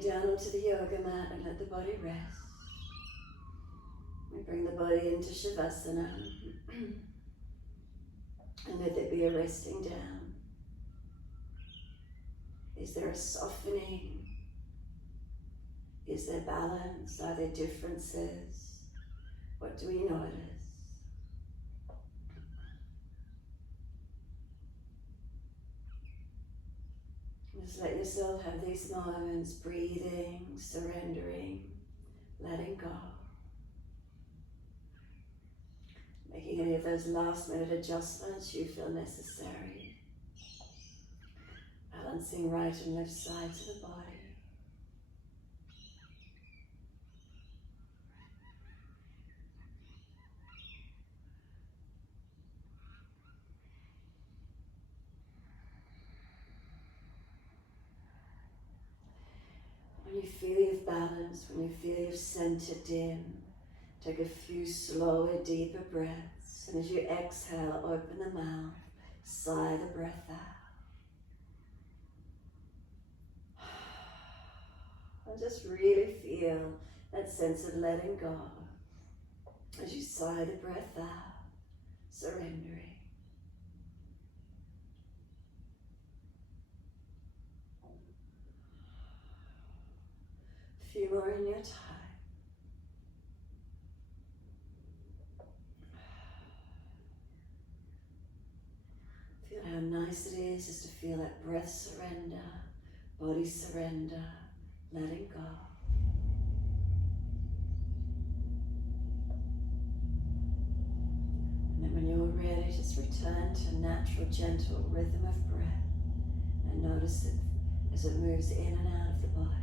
down onto the yoga mat and let the body rest. We bring the body into Shavasana and let there be a resting down. Is there a softening? Is there balance? Are there differences? What do we notice? Just let yourself have these moments, breathing, surrendering, letting go. Making any of those last minute adjustments you feel necessary. Balancing right and left sides of the body. When you feel you've balanced, when you feel you've centered in, take a few slower, deeper breaths. And as you exhale, open the mouth, sigh the breath out. And just really feel that sense of letting go as you sigh the breath out, surrendering. A few more in your time. Feel how nice it is just to feel that breath surrender, body surrender, letting go. And then when you're ready, just return to a natural, gentle rhythm of breath and notice it as it moves in and out of the body.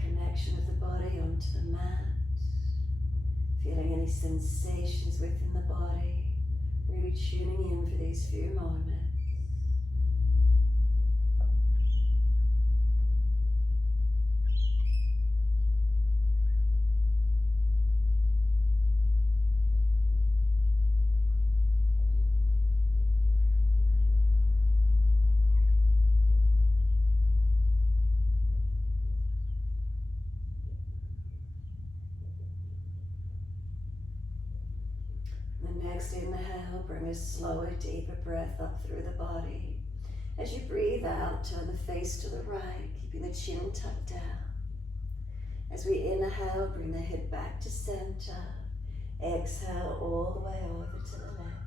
Connection of the body onto the mat, feeling any sensations within the body, really tuning in for these few moments. Next inhale, bring a slower, deeper breath up through the body. As you breathe out, turn the face to the right, keeping the chin tucked down. As we inhale, bring the head back to center. Exhale all the way over to the left.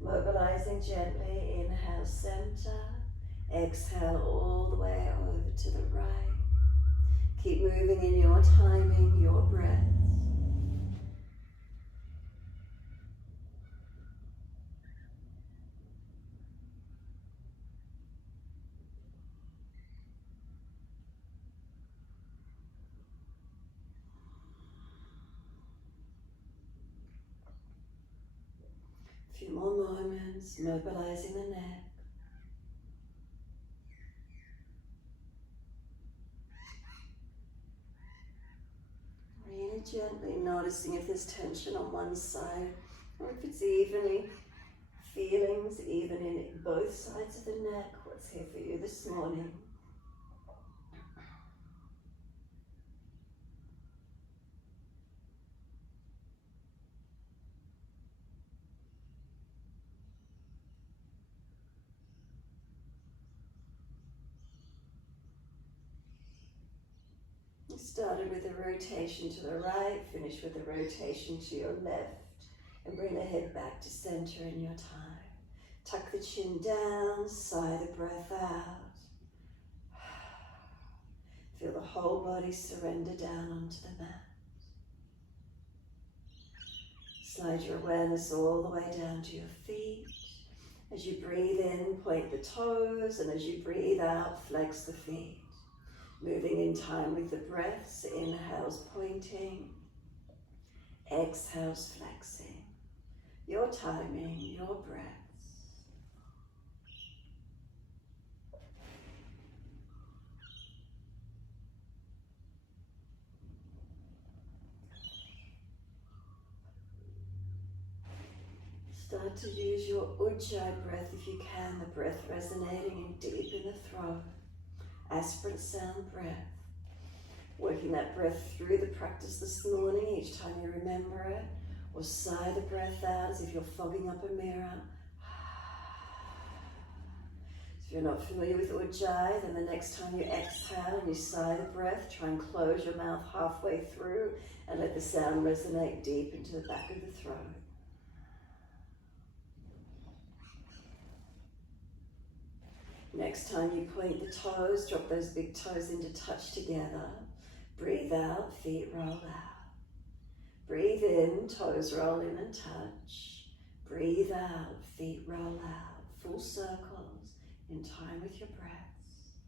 Mobilizing gently, inhale center. Exhale all the way over to the right. Keep moving in your timing, your breath. A few more moments, mobilizing the neck. Really gently noticing if there's tension on one side or if it's evenly, feelings even in both sides of the neck. What's here for you this morning? You started with a rotation to the right, finish with a rotation to your left, and bring the head back to center in your time. Tuck the chin down, sigh the breath out. Feel the whole body surrender down onto the mat. Slide your awareness all the way down to your feet. As you breathe in, point the toes, and as you breathe out, flex the feet. Moving in time with the breaths, inhales pointing, exhales flexing. Your timing, your breaths. Start to use your Ujjayi breath if you can, the breath resonating in deep in the throat. Aspirant sound breath. Working that breath through the practice this morning each time you remember it. Or sigh the breath out as if you're fogging up a mirror. If you're not familiar with Ujjayi, then the next time you exhale and you sigh the breath, try and close your mouth halfway through and let the sound resonate deep into the back of the throat. Next time you point the toes, drop those big toes into touch together. Breathe out, feet roll out. Breathe in, toes roll in and touch. Breathe out, feet roll out. Full circles in time with your breaths.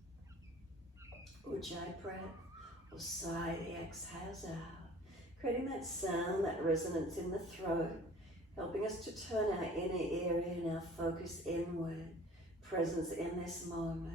Ujjayi breath, or sigh the exhales out. Creating that sound, that resonance in the throat, helping us to turn our inner area and our focus inward. Presence in this moment.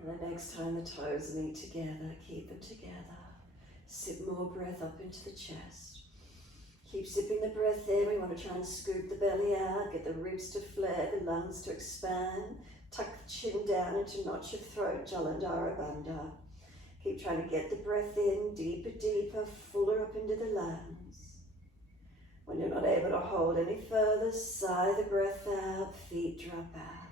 And the next time the toes meet together, keep them together. Sip more breath up into the chest. Keep sipping the breath in. We want to try and scoop the belly out, get the ribs to flare, the lungs to expand. Tuck the chin down into notch your throat, Jalandhara Bandha. Keep trying to get the breath in, deeper, deeper, fuller up into the lungs. When you're not able to hold any further, sigh the breath out, feet drop out.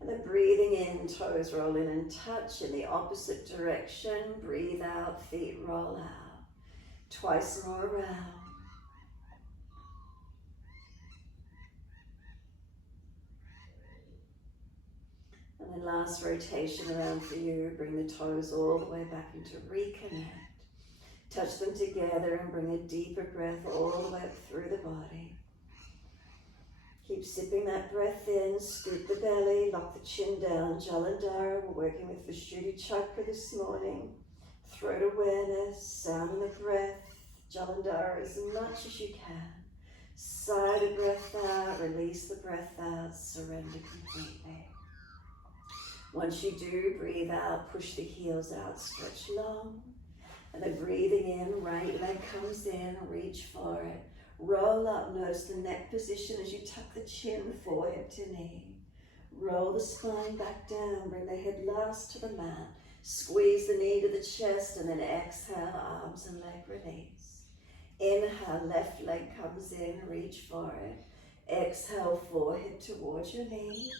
And then breathing in, toes roll in and touch in the opposite direction. Breathe out, feet roll out. Twice more around. And then last rotation around for you. Bring the toes all the way back into reconnect. Touch them together and bring a deeper breath all the way up through the body. Keep sipping that breath in, scoop the belly, lock the chin down. Jalandhara, we're working with Vishuddhi Chakra this morning. Throat awareness, sound in the breath. Jalandhara as much as you can. Sigh the breath out, release the breath out, surrender completely. Once you do, breathe out, push the heels out, stretch long. And then breathing in, right leg comes in, reach for it. Roll up, notice the neck position as you tuck the chin, forehead to knee. Roll the spine back down, bring the head last to the mat. Squeeze the knee to the chest and then exhale, arms and leg release. Inhale, left leg comes in, reach for it. Exhale, forehead towards your knee.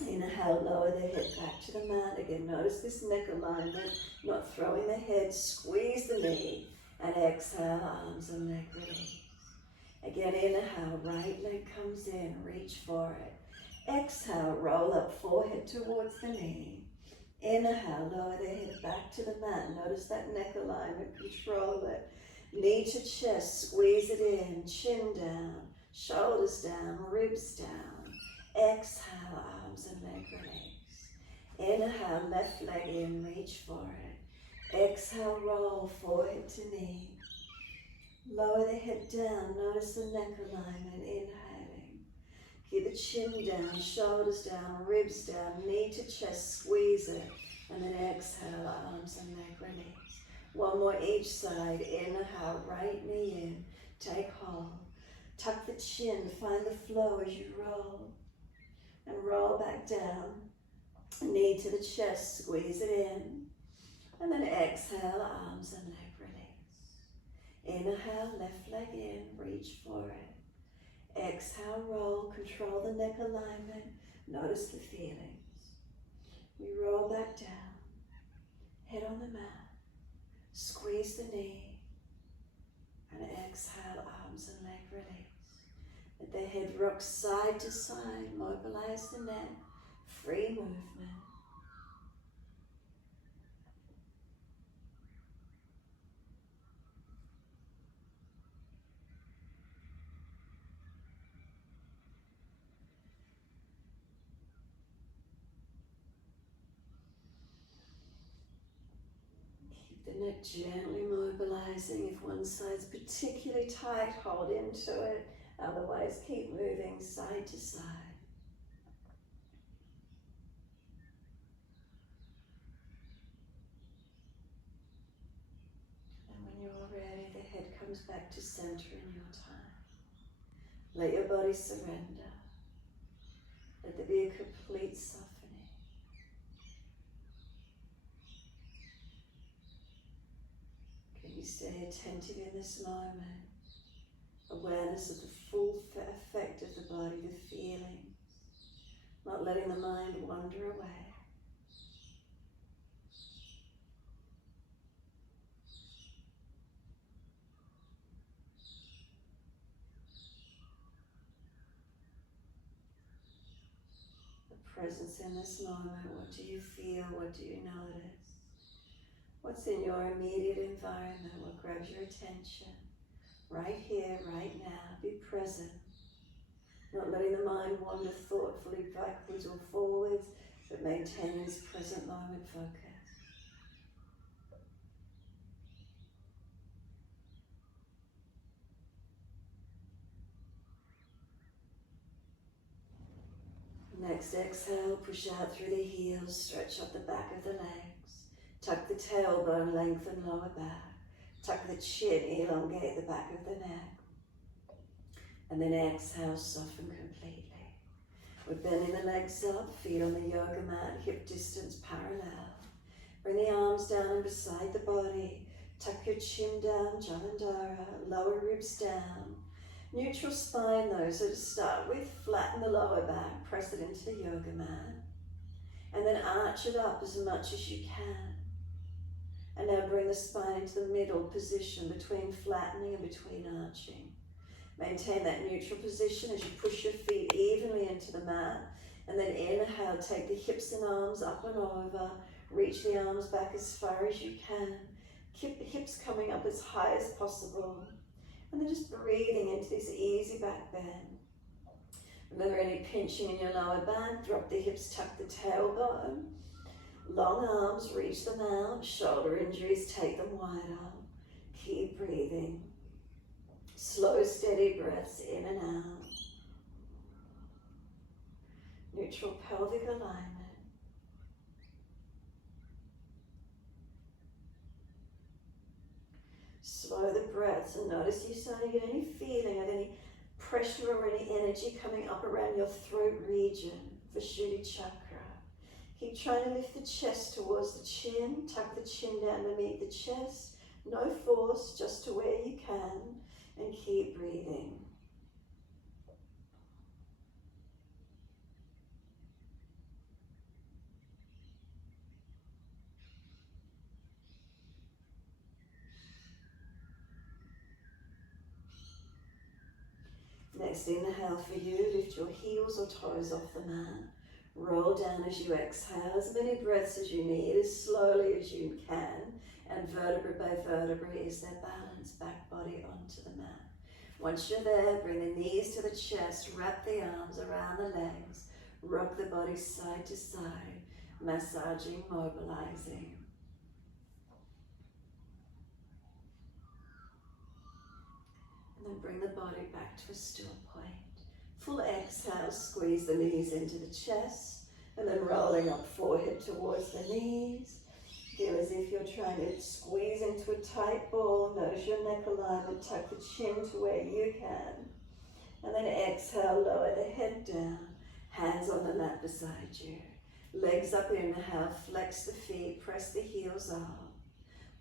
Inhale, lower the head back to the mat. Again, notice this neck alignment, not throwing the head, squeeze the knee. And exhale, arms and leg release. Again, inhale, right leg comes in, reach for it. Exhale, roll up, forehead towards the knee. Inhale, lower the head back to the mat. Notice that neck alignment, control it. Knee to chest, squeeze it in, chin down, shoulders down, ribs down. Exhale, arms and leg release. Inhale, left leg in, reach for it. Exhale, roll, forehead to knee. Lower the head down, notice the neck alignment, inhaling. Keep the chin down, shoulders down, ribs down, knee to chest, squeeze it. And then exhale, arms and leg release. One more each side, inhale, right knee in, take hold. Tuck the chin, find the flow as you roll. And roll back down, knee to the chest, squeeze it in. And then exhale, arms and leg release. Inhale, left leg in, reach for it. Exhale, roll, control the neck alignment. Notice the feelings. We roll back down, head on the mat. Squeeze the knee. And exhale, arms and leg release. Let the head rock side to side, mobilize the neck, free movement. The neck gently mobilizing. If one side's particularly tight, hold into it. Otherwise, keep moving side to side. And when you're ready, the head comes back to center in your time. Let your body surrender. Let there be a complete softening. Can you stay attentive in this moment? Awareness of the full effect of the body, the feeling. Not letting the mind wander away. The presence in this moment. What do you feel? What do you notice? What's in your immediate environment? What grabs your attention? Right here, right now. Be present. Not letting the mind wander thoughtfully backwards or forwards, but maintaining this present moment focus. Next exhale, push out through the heels, stretch up the back of the legs. Tuck the tailbone, lengthen lower back. Tuck the chin, elongate the back of the neck. And then exhale, soften completely. We're bending the legs up, feet on the yoga mat, hip distance parallel. Bring the arms down and beside the body. Tuck your chin down, Jalandhara, lower ribs down. Neutral spine though, so to start with, flatten the lower back, press it into the yoga mat. And then arch it up as much as you can. And now bring the spine into the middle position between flattening and between arching. Maintain that neutral position as you push your feet evenly into the mat. And then inhale, take the hips and arms up and over. Reach the arms back as far as you can. Keep the hips coming up as high as possible. And then just breathing into this easy back bend. Remember any pinching in your lower back, drop the hips, tuck the tailbone. Long arms, reach them out. Shoulder injuries, take them wider. Keep breathing. Slow, steady breaths in and out. Neutral pelvic alignment. Slow the breaths and notice you starting to get any feeling of any pressure or any energy coming up around your throat region, Vishuddhi Chakra. Keep trying to lift the chest towards the chin, tuck the chin down beneath the chest. No force, just to where you can, and keep breathing. Next inhale for you, lift your heels or toes off the mat. Roll down as you exhale, as many breaths as you need, as slowly as you can. And vertebra by vertebra is their balance, back body onto the mat. Once you're there, bring the knees to the chest, wrap the arms around the legs, rock the body side to side, massaging, mobilizing. And then bring the body back to a still point. Full exhale, squeeze the knees into the chest, and then rolling up forehead towards the knees. Feel as if you're trying to squeeze into a tight ball. Notice your neck alignment, tuck the chin to where you can. And then exhale, lower the head down, hands on the mat beside you. Legs up, inhale, flex the feet, press the heels up.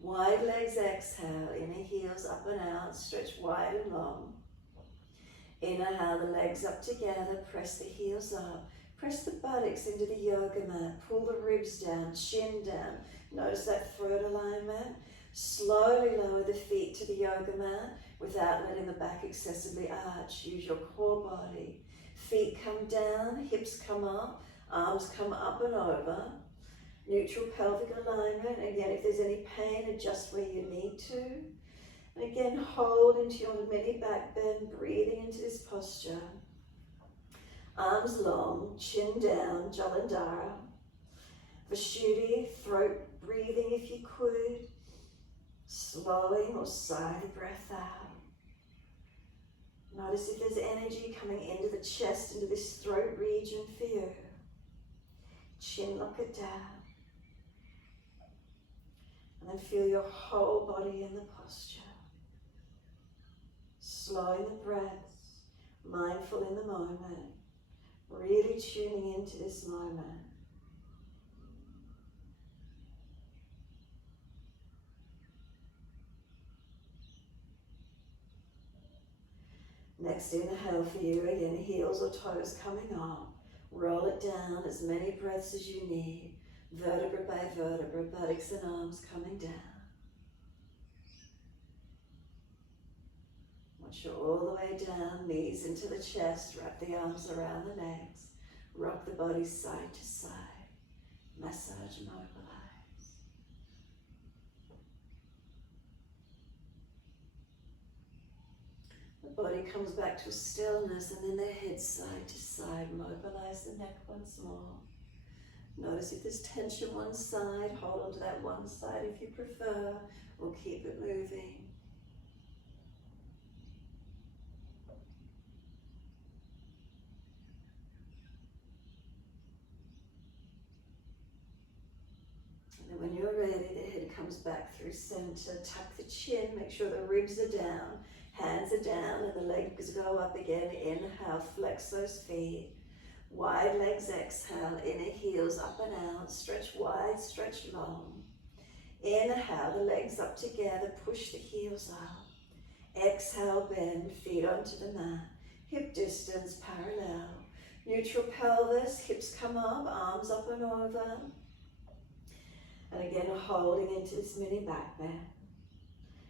Wide legs, exhale, inner heels up and out, stretch wide and long. Inhale, the legs up together, press the heels up. Press the buttocks into the yoga mat, pull the ribs down, chin down. Notice that throat alignment. Slowly lower the feet to the yoga mat without letting the back excessively arch. Use your core body. Feet come down, hips come up, arms come up and over. Neutral pelvic alignment. Again, if there's any pain, adjust where you need to. And again, hold into your mini back bend, breathing into this posture. Arms long, chin down, Jalandhara. Vishuddhi, throat breathing if you could. slowing or sigh the breath out. Notice if there's energy coming into the chest, into this throat region for you. Chin, lock it down. And then feel your whole body in the posture. Slowing the breath, mindful in the moment, really tuning into this moment. Next inhale for you, again, heels or toes coming up. Roll it down as many breaths as you need, vertebra by vertebra, buttocks and arms coming down. Once you're all the way down, knees into the chest, wrap the arms around the legs, rock the body side to side, massage, mobilize. The body comes back to stillness, and then the head side to side. Mobilize the neck once more. Notice if there's tension one side, hold on to that one side if you prefer, or keep it moving. And then when you're ready, the head comes back through center. Tuck the chin, make sure the ribs are down. Hands are down and the legs go up again. Inhale, flex those feet. Wide legs, exhale, inner heels up and out. Stretch wide, stretch long. Inhale, the legs up together, push the heels up. Exhale, bend, feet onto the mat. Hip distance parallel. Neutral pelvis, hips come up, arms up and over. And again, holding into this mini back bend.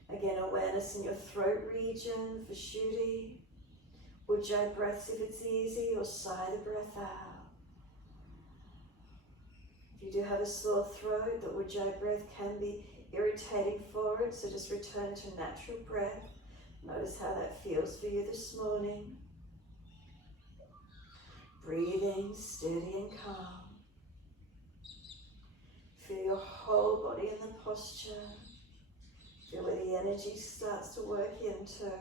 Again, awareness in your throat region, Vishuddhi. Ujjayi breaths if it's easy, or sigh the breath out. If you do have a sore throat, the Ujjayi breath can be irritating for it, so just return to natural breath. Notice how that feels for you this morning. Breathing steady and calm. Feel your whole body in the posture. Feel where the energy starts to work into.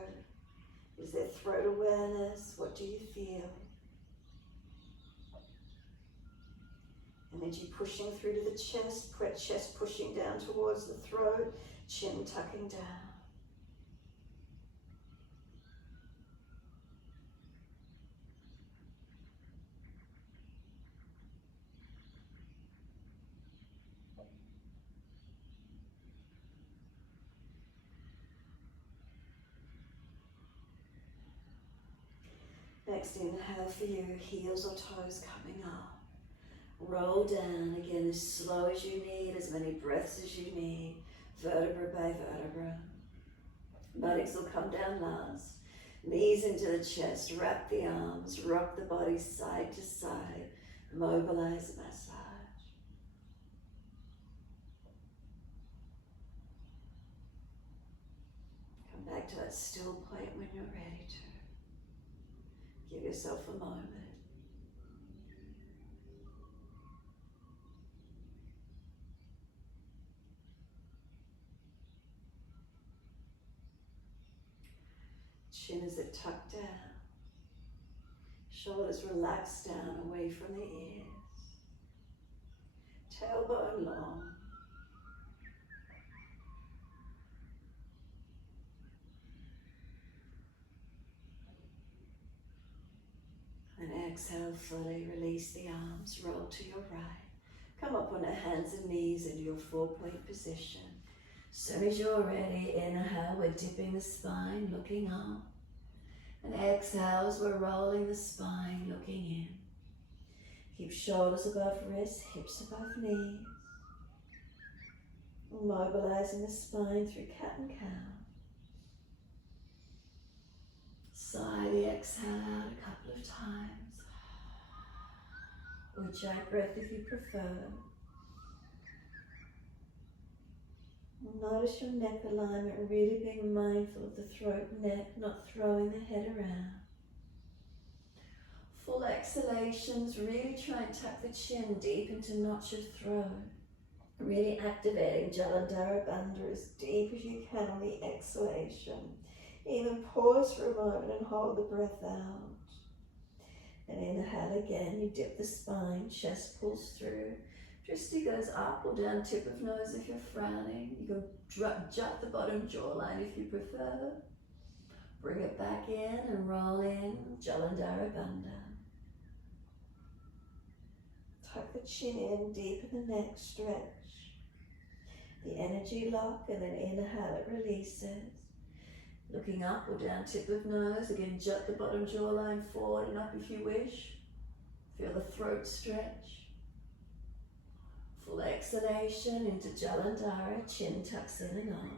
Is there throat awareness? What do you feel? Energy pushing through to the chest pushing down towards the throat, chin tucking down. Next inhale for you, heels or toes coming up. Roll down again as slow as you need, as many breaths as you need, vertebra by vertebra. Buttocks will come down last. Knees into the chest, wrap the arms, rock the body side to side, mobilize, massage. Come back to that still point when you're ready to. Give yourself a moment. Chin is it tucked down. Shoulders relaxed down away from the ears. Tailbone long. And exhale, fully release the arms, roll to your right. Come up on the hands and knees into your 4-point position. As soon as you're ready, inhale, we're dipping the spine, looking up. And exhale as we're rolling the spine, looking in. Keep shoulders above wrists, hips above knees. Mobilizing the spine through cat and cow. Sigh the exhale out a couple of times. Ujjayi breath if you prefer. Notice your neck alignment, really being mindful of the throat and neck, not throwing the head around. Full exhalations, really try and tuck the chin deep into notch of throat. Really activating Jalandhara Bandha as deep as you can on the exhalation. Even pause for a moment and hold the breath out. And inhale again, you dip the spine, chest pulls through. Drishti goes up or down, tip of nose if you're frowning. You can jut the bottom jawline if you prefer. Bring it back in and roll in, Jalandhara Bandha. Tuck the chin in, deepen the neck, stretch. The energy lock, and then inhale, it releases. Looking up or down, tip of nose. Again, jut the bottom jawline forward and up if you wish. Feel the throat stretch. Full exhalation into Jalandhara, chin tucks in and on.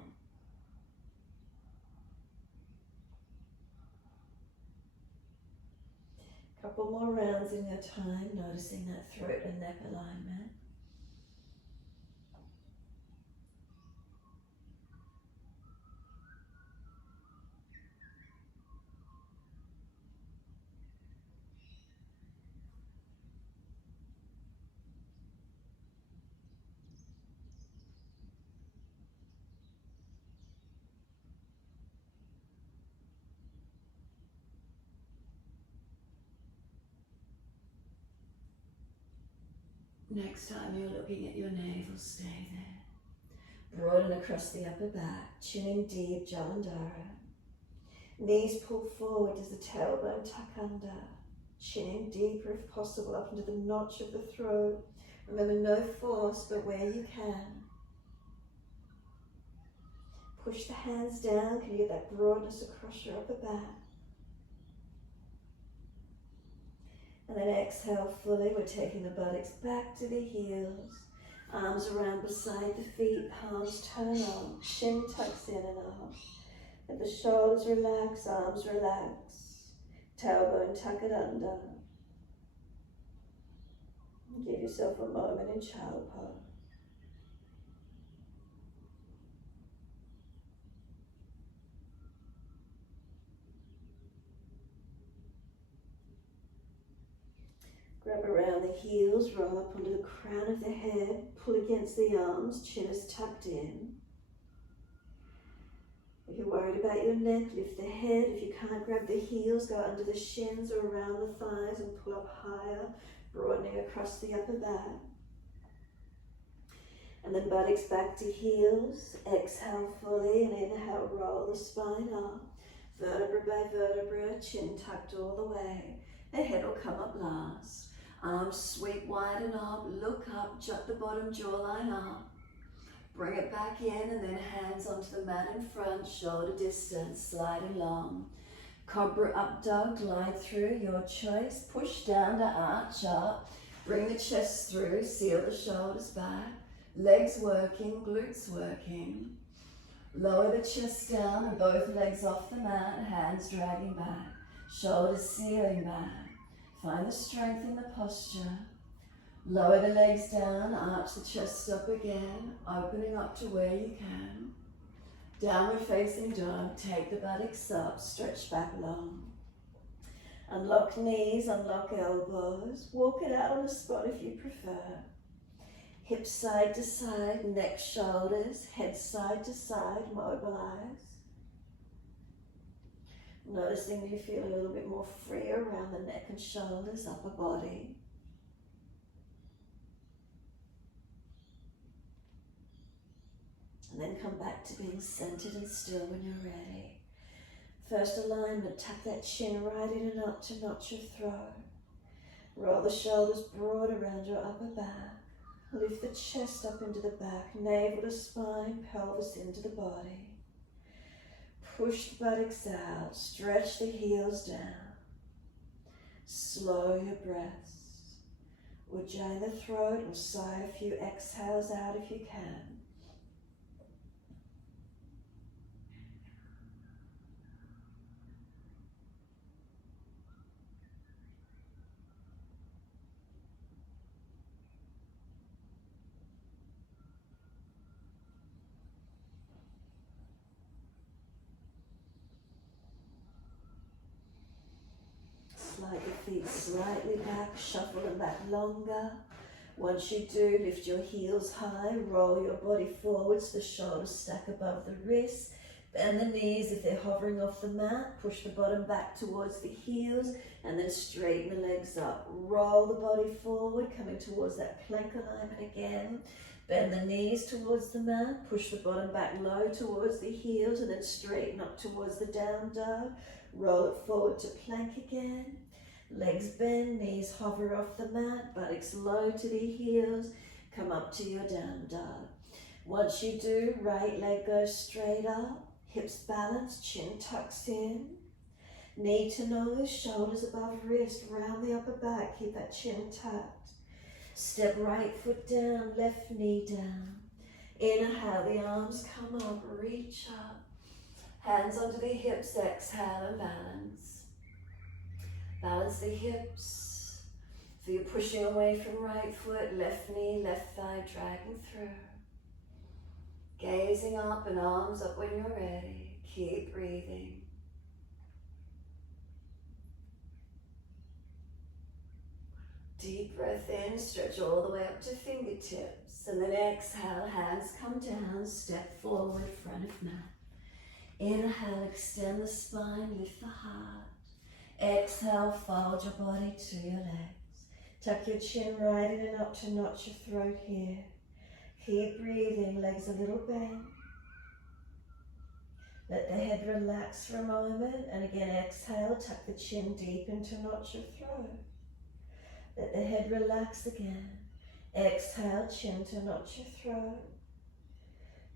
Couple more rounds in your time, noticing that throat and neck alignment. Next time you're looking at your navel, stay there. Broaden across the upper back, chin in deep, Jalandhara. Knees pull forward as the tailbone tuck under. Chin in deeper if possible, up into the notch of the throat. Remember, no force, but where you can. Push the hands down, can you get that broadness across your upper back? And then exhale fully, we're taking the buttocks back to the heels. Arms around beside the feet, palms turn on, chin tucks in and up. Let the shoulders relax, arms relax. Tailbone tuck it under. Give yourself a moment in child pose. Grab around the heels, roll up onto the crown of the head, pull against the arms, chin is tucked in. If you're worried about your neck, lift the head. If you can't grab the heels, go under the shins or around the thighs and pull up higher, broadening across the upper back. And then buttocks back to heels. Exhale fully and inhale, roll the spine up. Vertebra by vertebra, chin tucked all the way. The head will come up last. Arms sweep wide and up, look up, jut the bottom jawline up. Bring it back in and then hands onto the mat in front, shoulder distance, sliding long. Cobra up dog, glide through, your choice. Push down to arch up. Bring the chest through, seal the shoulders back. Legs working, glutes working. Lower the chest down and both legs off the mat, hands dragging back. Shoulders sealing back. Find the strength in the posture. Lower the legs down, arch the chest up again, opening up to where you can. Downward facing dog, take the buttocks up, stretch back long. Unlock knees, unlock elbows. Walk it out on the spot if you prefer. Hips side to side, neck, shoulders, head side to side, mobilize. Noticing you feel a little bit more free around the neck and shoulders, upper body. And then come back to being centered and still when you're ready. First alignment, tuck that chin right in and up to notch your throat. Roll the shoulders broad around your upper back. Lift the chest up into the back, navel to spine, pelvis into the body. Push the buttocks out, stretch the heels down. Slow your breaths. Ujjayi the throat or sigh a few exhales out if you can. Slide the feet slightly back, shuffle them back longer. Once you do, lift your heels high, roll your body forwards, the shoulders stack above the wrists. Bend the knees if they're hovering off the mat. Push the bottom back towards the heels and then straighten the legs up. Roll the body forward, coming towards that plank alignment again. Bend the knees towards the mat. Push the bottom back low towards the heels and then straighten up towards the down dog. Roll it forward to plank again. Legs bend, knees hover off the mat, buttocks low to the heels. Come up to your down dog. Once you do, right leg goes straight up. Hips balance, chin tucks in. Knee to nose, shoulders above wrist, round the upper back, keep that chin tucked. Step right foot down, left knee down. Inhale, the arms come up, reach up. Hands onto the hips, exhale and balance. Balance the hips. So you're pushing away from right foot, left knee, left thigh, dragging through. Gazing up and arms up when you're ready. Keep breathing. Deep breath in, stretch all the way up to fingertips. And then exhale, hands come down, step forward, front of mat. Inhale, extend the spine, lift the heart. Exhale, fold your body to your legs. Tuck your chin right in and up to notch your throat here. Keep breathing, legs a little bent. Let the head relax for a moment, and again exhale, tuck the chin deep into notch your throat. Let the head relax again. Exhale, chin to notch your throat.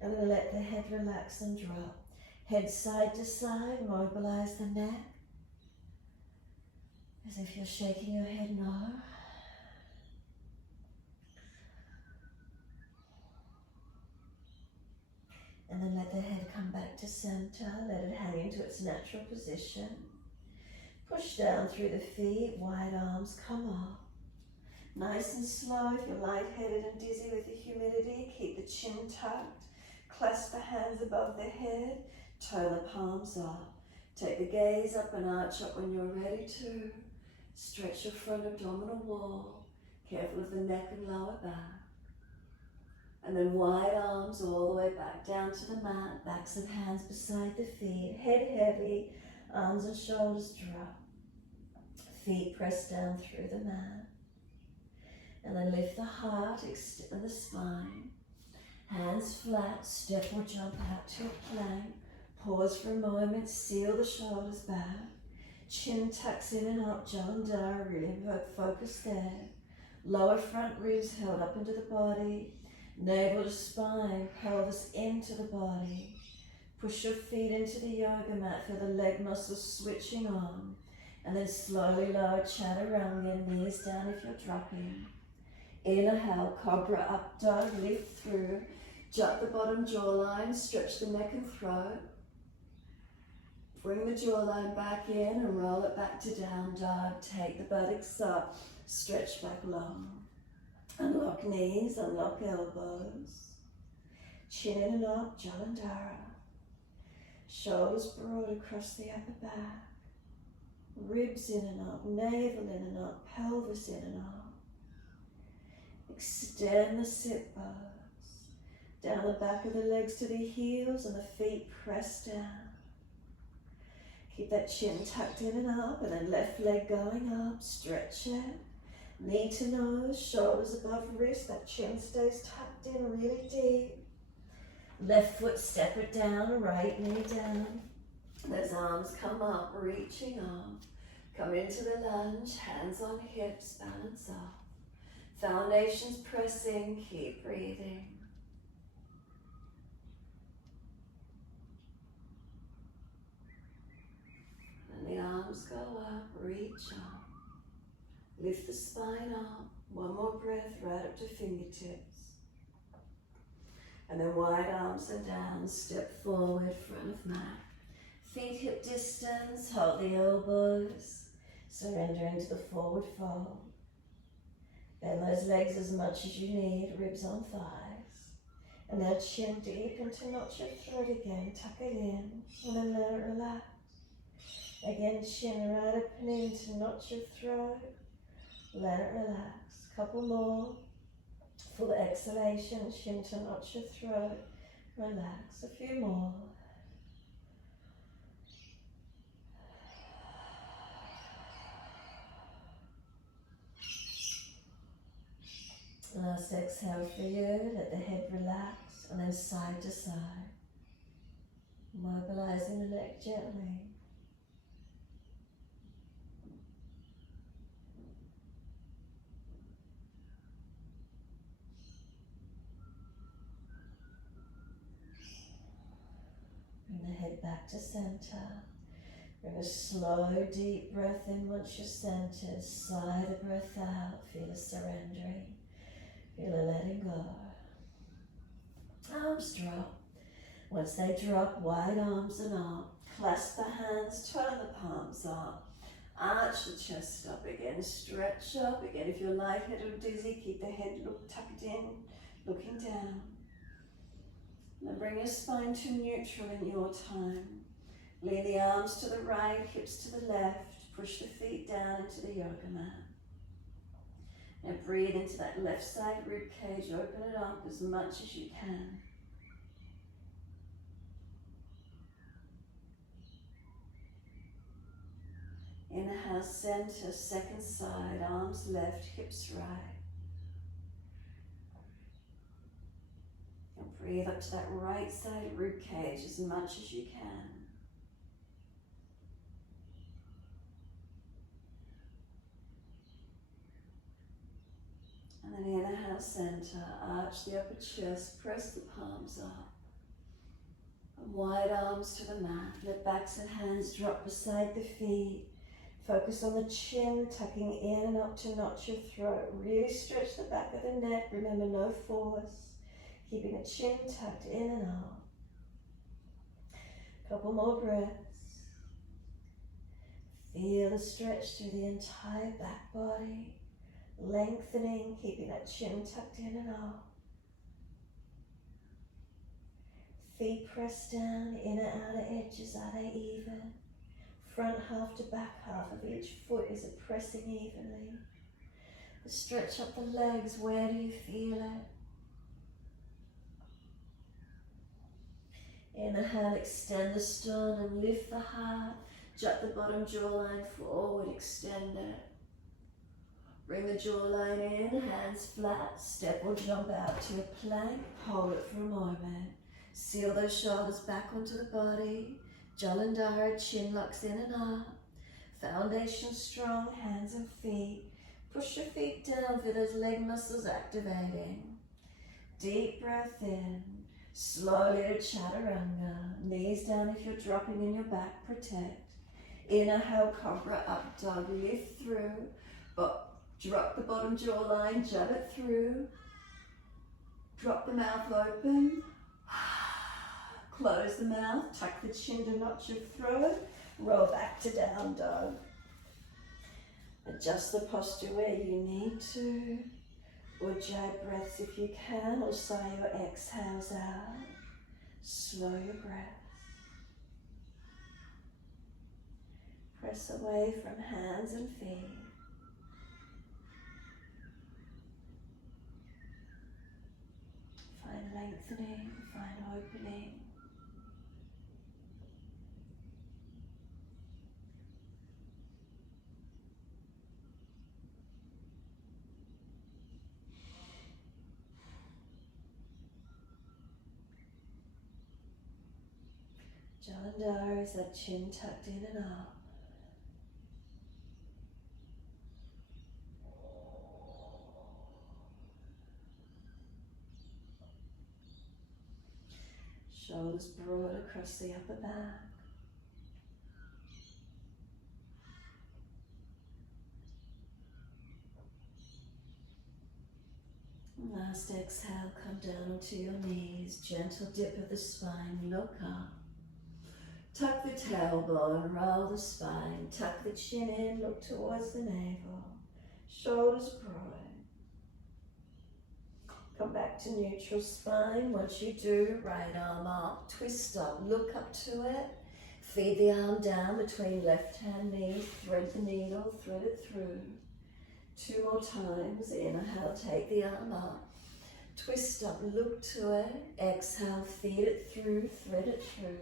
And then let the head relax and drop. Head side to side, mobilize the neck. As if you're shaking your head no. And then let the head come back to center. Let it hang into its natural position. Push down through the feet, wide arms come up. Nice and slow. If you're lightheaded and dizzy with the humidity, keep the chin tucked. Clasp the hands above the head. Toe the palms up. Take the gaze up and arch up when you're ready to. Stretch your front abdominal wall. Careful of the neck and lower back. And then wide arms all the way back down to the mat. Backs of hands beside the feet. Head heavy. Arms and shoulders drop. Feet press down through the mat. And then lift the heart, extend the spine. Hands flat, step or jump out to a plank. Pause for a moment, seal the shoulders back. Chin tucks in and up, Jalandhara, really focus there. Lower front ribs held up into the body. Navel to spine, pelvis into the body. Push your feet into the yoga mat, feel the leg muscles switching on. And then slowly lower chaturanga, knees down if you're dropping. Inhale, cobra up dog, lift through. Jut the bottom jawline, stretch the neck and throat. Bring the jawline back in and roll it back to down dog. Take the buttocks up, stretch back long. Unlock knees, unlock elbows. Chin in and up, Jalandhara. Shoulders broad across the upper back. Ribs in and up, navel in and up, pelvis in and up. Extend the sit bones. Down the back of the legs to the heels and the feet press down. Keep that chin tucked in and up, and then left leg going up, stretch it. Knee to nose, shoulders above wrist, that chin stays tucked in really deep. Left foot step it down, right knee down. Those arms come up, reaching up. Come into the lunge, hands on hips, balance up. Foundations pressing, keep breathing. And the arms go up, reach up. Lift the spine up. One more breath, right up to fingertips. And then wide arms and down, step forward, front of mat. Feet hip distance, hold the elbows. Surrender into the forward fold. Bend those legs as much as you need, ribs on thighs. And now chin deep into notch your throat again, tuck it in, and then let it relax. Again, chin right up and into notch your throat, let it relax. Couple more. Full exhalation, chin to notch your throat. Relax, a few more. Last exhale for you, let the head relax and then side to side. Mobilizing the neck gently. Bring the head back to center. Bring a slow, deep breath in once you're centered. Sigh the breath out. Feel a surrendering. Feel a letting go. Arms drop. Once they drop, wide arms and up. Clasp the hands, turn the palms up. Arch the chest up again. Stretch up again. If you're lightheaded or dizzy, keep the head tucked in, looking down. Now bring your spine to neutral in your time. Lean the arms to the right, hips to the left. Push the feet down into the yoga mat. Now breathe into that left side rib cage. Open it up as much as you can. Inhale, center, second side, arms left, hips right. And breathe up to that right side rib cage as much as you can. And then inhale, center, arch the upper chest, press the palms up. And wide arms to the mat. Let backs and hands drop beside the feet. Focus on the chin, tucking in and up to notch your throat. Really stretch the back of the neck. Remember, no force. Keeping the chin tucked in and up. Couple more breaths. Feel the stretch through the entire back body. Lengthening, keeping that chin tucked in and up. Feet pressed down, inner outer edges, are they even? Front half to back half of each foot, is it pressing evenly? Stretch up the legs, where do you feel it? Inhale, extend the sternum, lift the heart, jut the bottom jawline forward, extend it. Bring the jawline in, hands flat, step or jump out to a plank, hold it for a moment. Seal those shoulders back onto the body. Jalandhara, chin locks in and up. Foundation strong, hands and feet. Push your feet down, feel those leg muscles activating. Deep breath in. Slowly to chaturanga. Knees down if you're dropping in your back, protect. Inhale, cobra, up dog, lift through. But drop the bottom jawline, jab it through. Drop the mouth open. Close the mouth, tuck the chin to notch your throat, roll back to down dog. Adjust the posture where you need to, or jab breaths if you can, or sigh your exhales out. Slow your breath. Press away from hands and feet. Find lengthening, find opening. Jalandhara is that chin tucked in and up. Shoulders broad across the upper back. Last exhale, come down onto your knees. Gentle dip of the spine, look up. Tuck the tailbone, roll the spine. Tuck the chin in, look towards the navel. Shoulders broad. Come back to neutral spine. Once you do, right arm up, twist up, look up to it. Feed the arm down between left hand knee, thread the needle, thread it through. 2 more times. Inhale, take the arm up. Twist up, look to it. Exhale, feed it through, thread it through.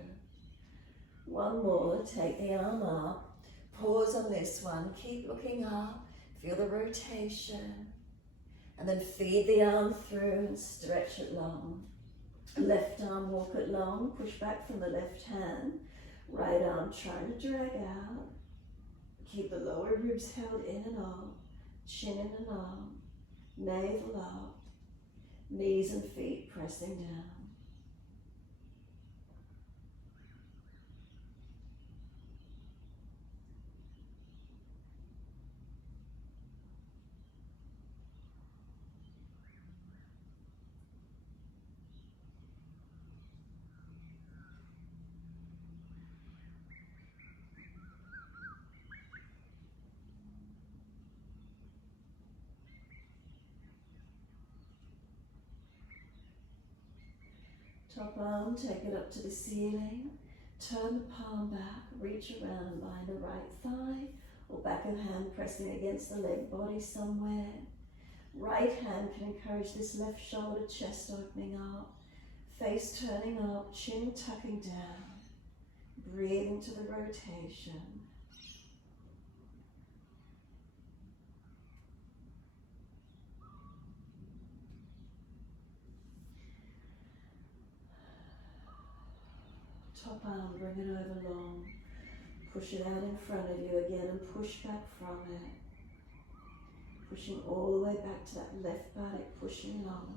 One more, take the arm up. Pause on this one, keep looking up. Feel the rotation. And then feed the arm through and stretch it long. Left arm, walk it long. Push back from the left hand. Right arm trying to drag out. Keep the lower ribs held in and up. Chin in and up. Navel up. Knees and feet pressing down. Top arm, take it up to the ceiling. Turn the palm back, reach around behind the right thigh or back of hand pressing against the leg body somewhere. Right hand can encourage this left shoulder, chest opening up, face turning up, chin tucking down. Breathe into the rotation. Top arm, bring it over long. Push it out in front of you again and push back from it. Pushing all the way back to that left buttock, pushing long.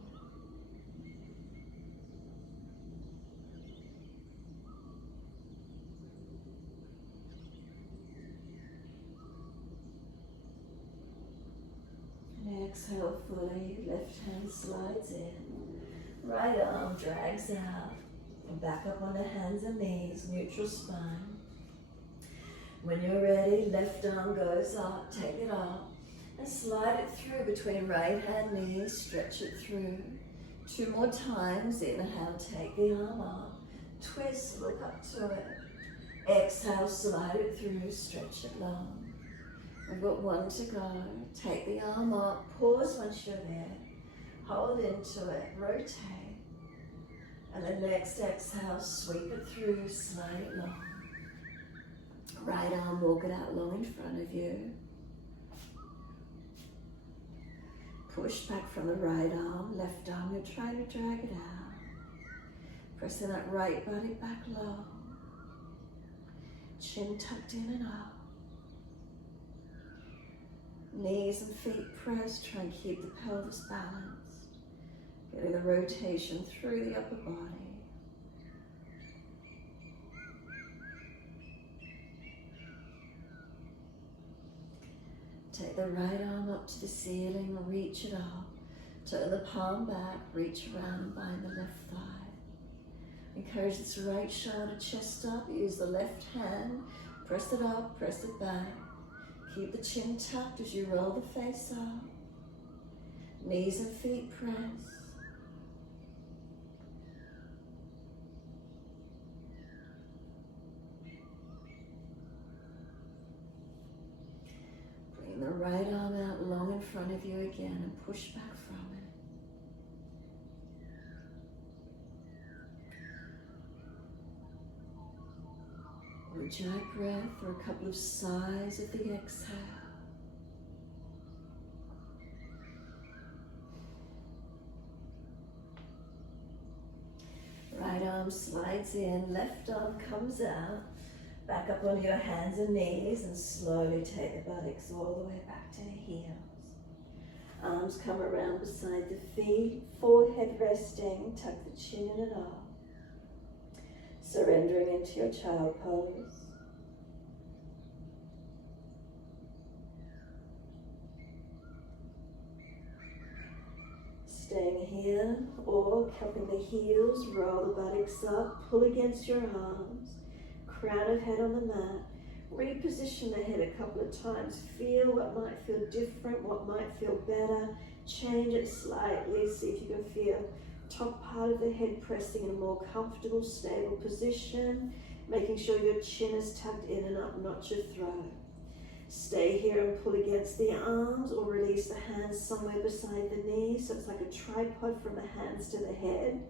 And exhale fully, left hand slides in. Right arm drags out. And back up on the hands and knees, neutral spine. When you're ready, left arm goes up, take it up, and slide it through between right hand knees, stretch it through. 2 more times, inhale, take the arm up, twist, look up to it. Exhale, slide it through, stretch it long. We've got 1 to go. Take the arm up, pause once you're there, hold into it, rotate. And then next exhale, sweep it through, slide it long. Right arm, walk it out long in front of you. Push back from the right arm, left arm, you're trying to drag it out. Pressing that right body back low. Chin tucked in and up. Knees and feet pressed, try and keep the pelvis balanced. Getting the rotation through the upper body. Take the right arm up to the ceiling, reach it up. Turn the palm back, reach around behind the left thigh. Encourage this right shoulder, chest up. Use the left hand, press it up, press it back. Keep the chin tucked as you roll the face up. Knees and feet press. Bring the right arm out long in front of you again and push back from it. Ujjayi breath or a couple of sighs at the exhale. Right arm slides in, left arm comes out. Back up onto your hands and knees and slowly take the buttocks all the way back to the heels. Arms come around beside the feet, forehead resting, tuck the chin in and up. Surrendering into your child pose. Staying here or cupping the heels, roll the buttocks up, pull against your arms. Crown of head on the mat. Reposition the head a couple of times. Feel what might feel different, what might feel better. Change it slightly. See if you can feel top part of the head pressing in a more comfortable, stable position. Making sure your chin is tucked in and up, not your throat. Stay here and pull against the arms, or release the hands somewhere beside the knees, so it's like a tripod from the hands to the head.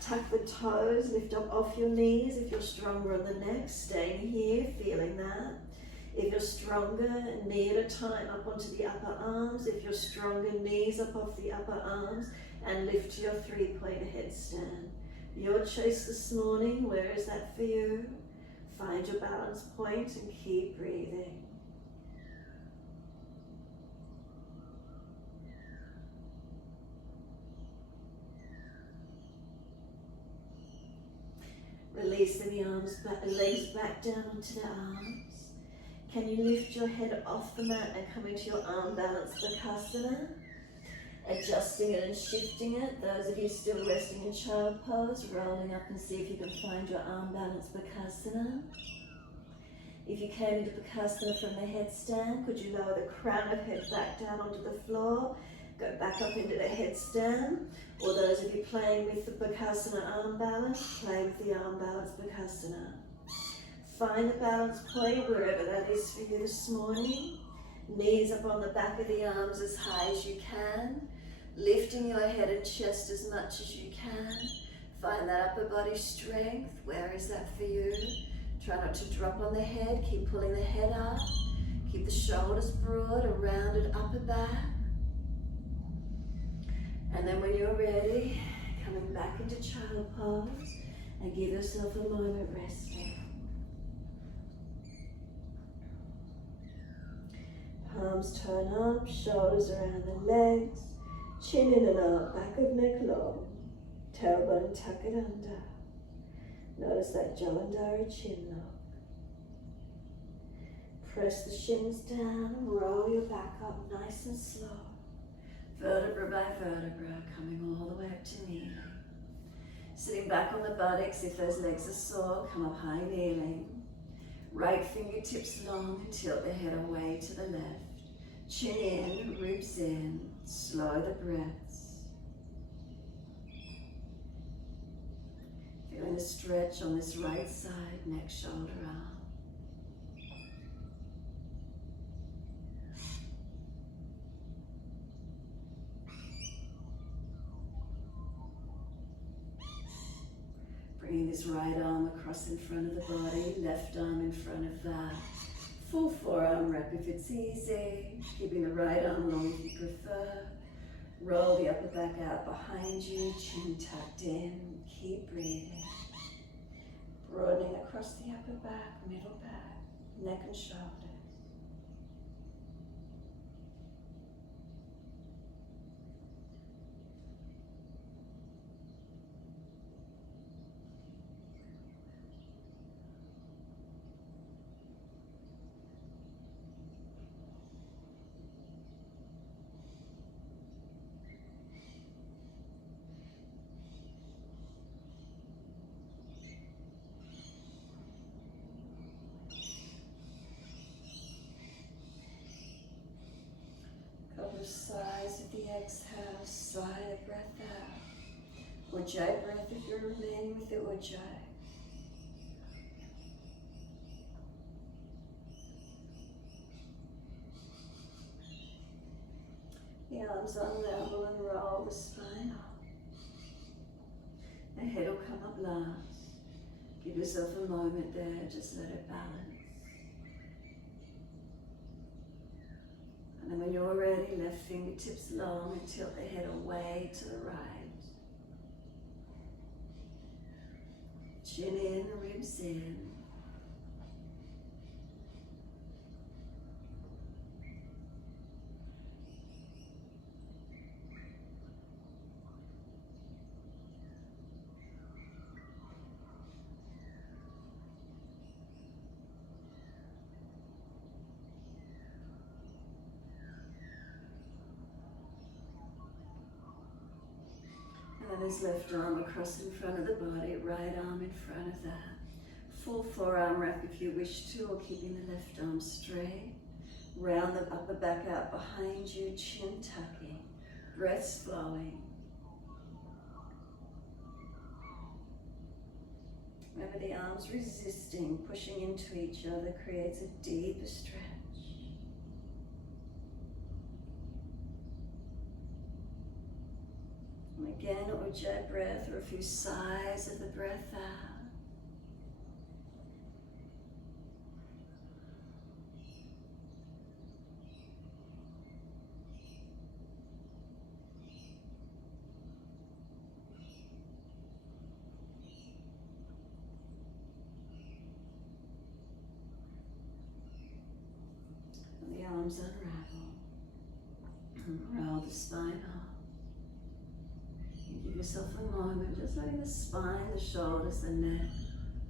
Tuck the toes, lift up off your knees if you're stronger on the neck. Staying here, feeling that. If you're stronger, knee at a time up onto the upper arms. If you're stronger, knees up off the upper arms, and lift to your three-pointer headstand. Your choice this morning. Where is that for you? Find your balance point and keep breathing. Releasing the arms back, the legs back down onto the arms. Can you lift your head off the mat and come into your arm balance Bakasana? Adjusting it and shifting it. Those of you still resting in child pose, rolling up and see if you can find your arm balance Bakasana. If you came into Bakasana from the headstand, could you lower the crown of head back down onto the floor? Go back up into the headstand. Or those of you playing with the Bakasana arm balance, play with the arm balance Bakasana. Find the balance point wherever that is for you this morning. Knees up on the back of the arms as high as you can. Lifting your head and chest as much as you can. Find that upper body strength. Where is that for you? Try not to drop on the head. Keep pulling the head up. Keep the shoulders broad, a rounded upper back. And then when you're ready, coming back into child pose, and give yourself a moment resting. Palms turn up, shoulders around the legs, chin in and out, back of neck long, tailbone tuck it under. Notice that Jalandhara chin lock. Press the shins down and roll your back up nice and slow. Vertebra by vertebra, coming all the way up to kneeling. Sitting back on the buttocks, if those legs are sore, come up high kneeling. Right fingertips long and tilt the head away to the left. Chin in, ribs in, slow the breaths. Feeling the stretch on this right side, neck, shoulder, arm. Bringing this right arm across in front of the body, left arm in front of that. Full forearm wrap if it's easy. Keeping the right arm long if you prefer. Roll the upper back out behind you, chin tucked in. Keep breathing. Broadening across the upper back, middle back, neck and shoulders. Couple of sighs with the exhale, sigh a breath out. Ujjayi breath if you're remaining with the Ujjayi. The arms unlevel and roll the spine up. The head will come up last. Give yourself a moment there, just let it balance. And then when you're ready, left fingertips long and tilt the head away to the right. Chin in, ribs in. And his left arm across in front of the body, right arm in front of that. Full forearm wrap if you wish to, or keeping the left arm straight. Round the upper back out behind you, chin tucking, breaths flowing. Remember the arms resisting, pushing into each other creates a deeper stretch. Ujjayi breath, or a few sighs of the breath out. And the arms unravel. Roll the spine up. Give yourself a moment, just letting the spine, the shoulders, the neck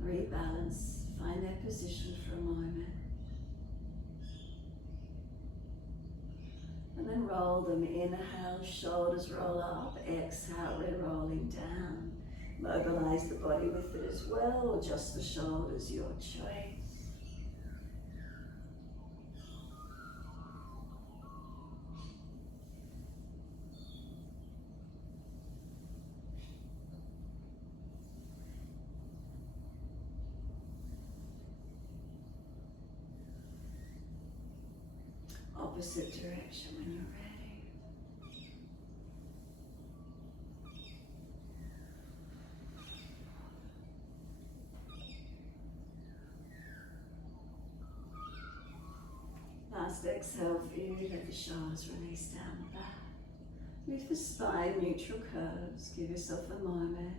rebalance. Find their position for a moment. And then roll them. Inhale, shoulders roll up. Exhale, we're rolling down. Mobilize the body with it as well, or just the shoulders, your choice. Opposite direction when you're ready. Last exhale for you, let the shoulders release down the back. Lift the spine, neutral curves. Give yourself a moment.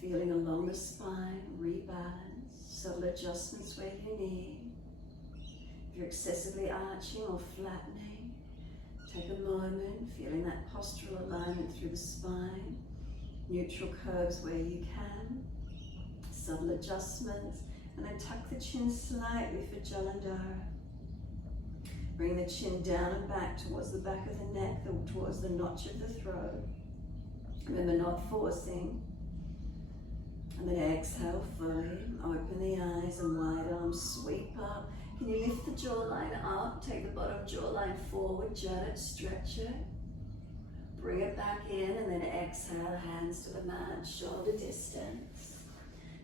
Feeling along the spine, rebalance. Subtle adjustments where you need. If you're excessively arching or flattening, take a moment, feeling that postural alignment through the spine. Neutral curves where you can. Subtle adjustments. And then tuck the chin slightly for Jalandhara. Bring the chin down and back towards the back of the neck, towards the notch of the throat. Remember, not forcing. And then exhale fully. Open the eyes and wide arms sweep up. Can you lift the jawline up? Take the bottom jawline forward, jut it, stretch it. Bring it back in and then exhale, hands to the mat, shoulder distance.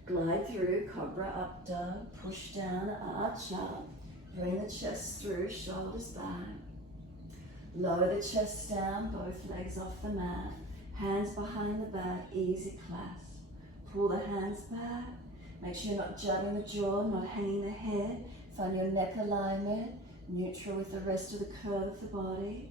Glide through, cobra up dog, push down, arch up. Bring the chest through, shoulders back. Lower the chest down, both legs off the mat. Hands behind the back, easy clasp. Pull the hands back. Make sure you're not jutting the jaw, not hanging the head. Find your neck alignment, neutral with the rest of the curve of the body.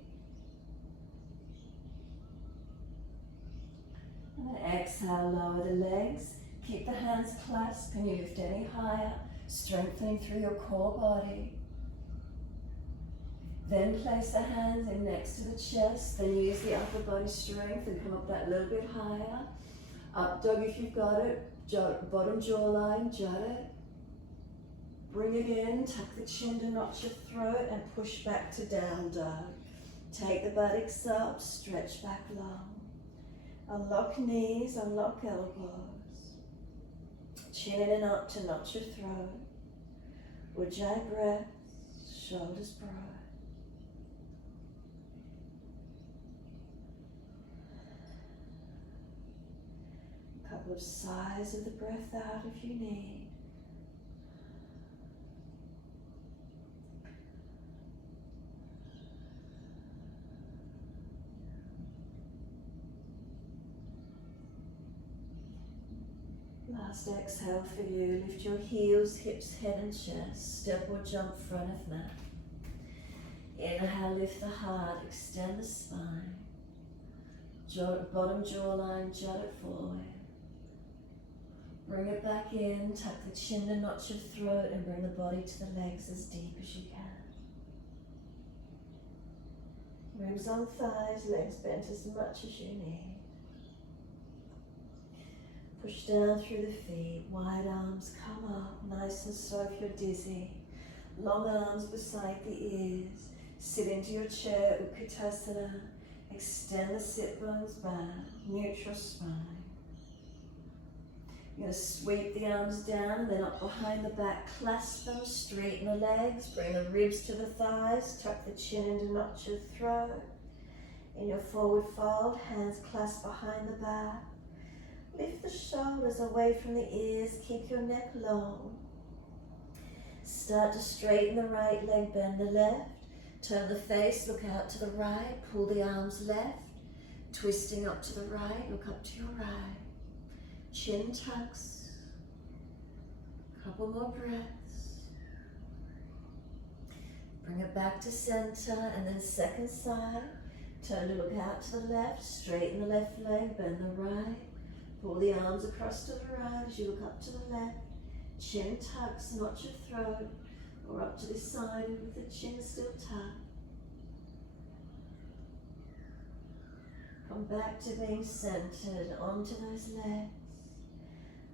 And then exhale, lower the legs. Keep the hands clasped. Can you lift any higher? Strengthening through your core body. Then place the hands in next to the chest. Then use the upper body strength and come up that little bit higher. Up dog if you've got it. Bottom jawline, jut it. Bring it in, tuck the chin to notch your throat and push back to down dog. Take the buttocks up, stretch back long. Unlock knees, unlock elbows. Chin in and up to notch your throat. Ujjayi breath, shoulders broad. A couple of sighs of the breath out if you need. Last exhale for you. Lift your heels, hips, head and chest. Step or jump front of mat. Inhale, lift the heart, extend the spine. Bottom jawline, jut it forward. Bring it back in, tuck the chin to notch your throat and bring the body to the legs as deep as you can. Ribs on thighs, legs bent as much as you need. Push down through the feet, wide arms come up, nice and slow if you're dizzy. Long arms beside the ears. Sit into your chair, Utkatasana. Extend the sit bones back, neutral spine. You're going to sweep the arms down and then up behind the back, clasp them, straighten the legs, bring the ribs to the thighs, tuck the chin into notch your throat. In your forward fold, hands clasped behind the back. Lift the shoulders away from the ears, keep your neck long. Start to straighten the right leg, bend the left. Turn the face, look out to the right, pull the arms left. Twisting up to the right, look up to your right. Chin tucks. Couple more breaths. Bring it back to center, and then second side. Turn to look out to the left, straighten the left leg, bend the right. Pull the arms across to the right as you look up to the left. Chin tucks, not your throat, or up to the side with the chin still tucked. Come back to being centered onto those legs.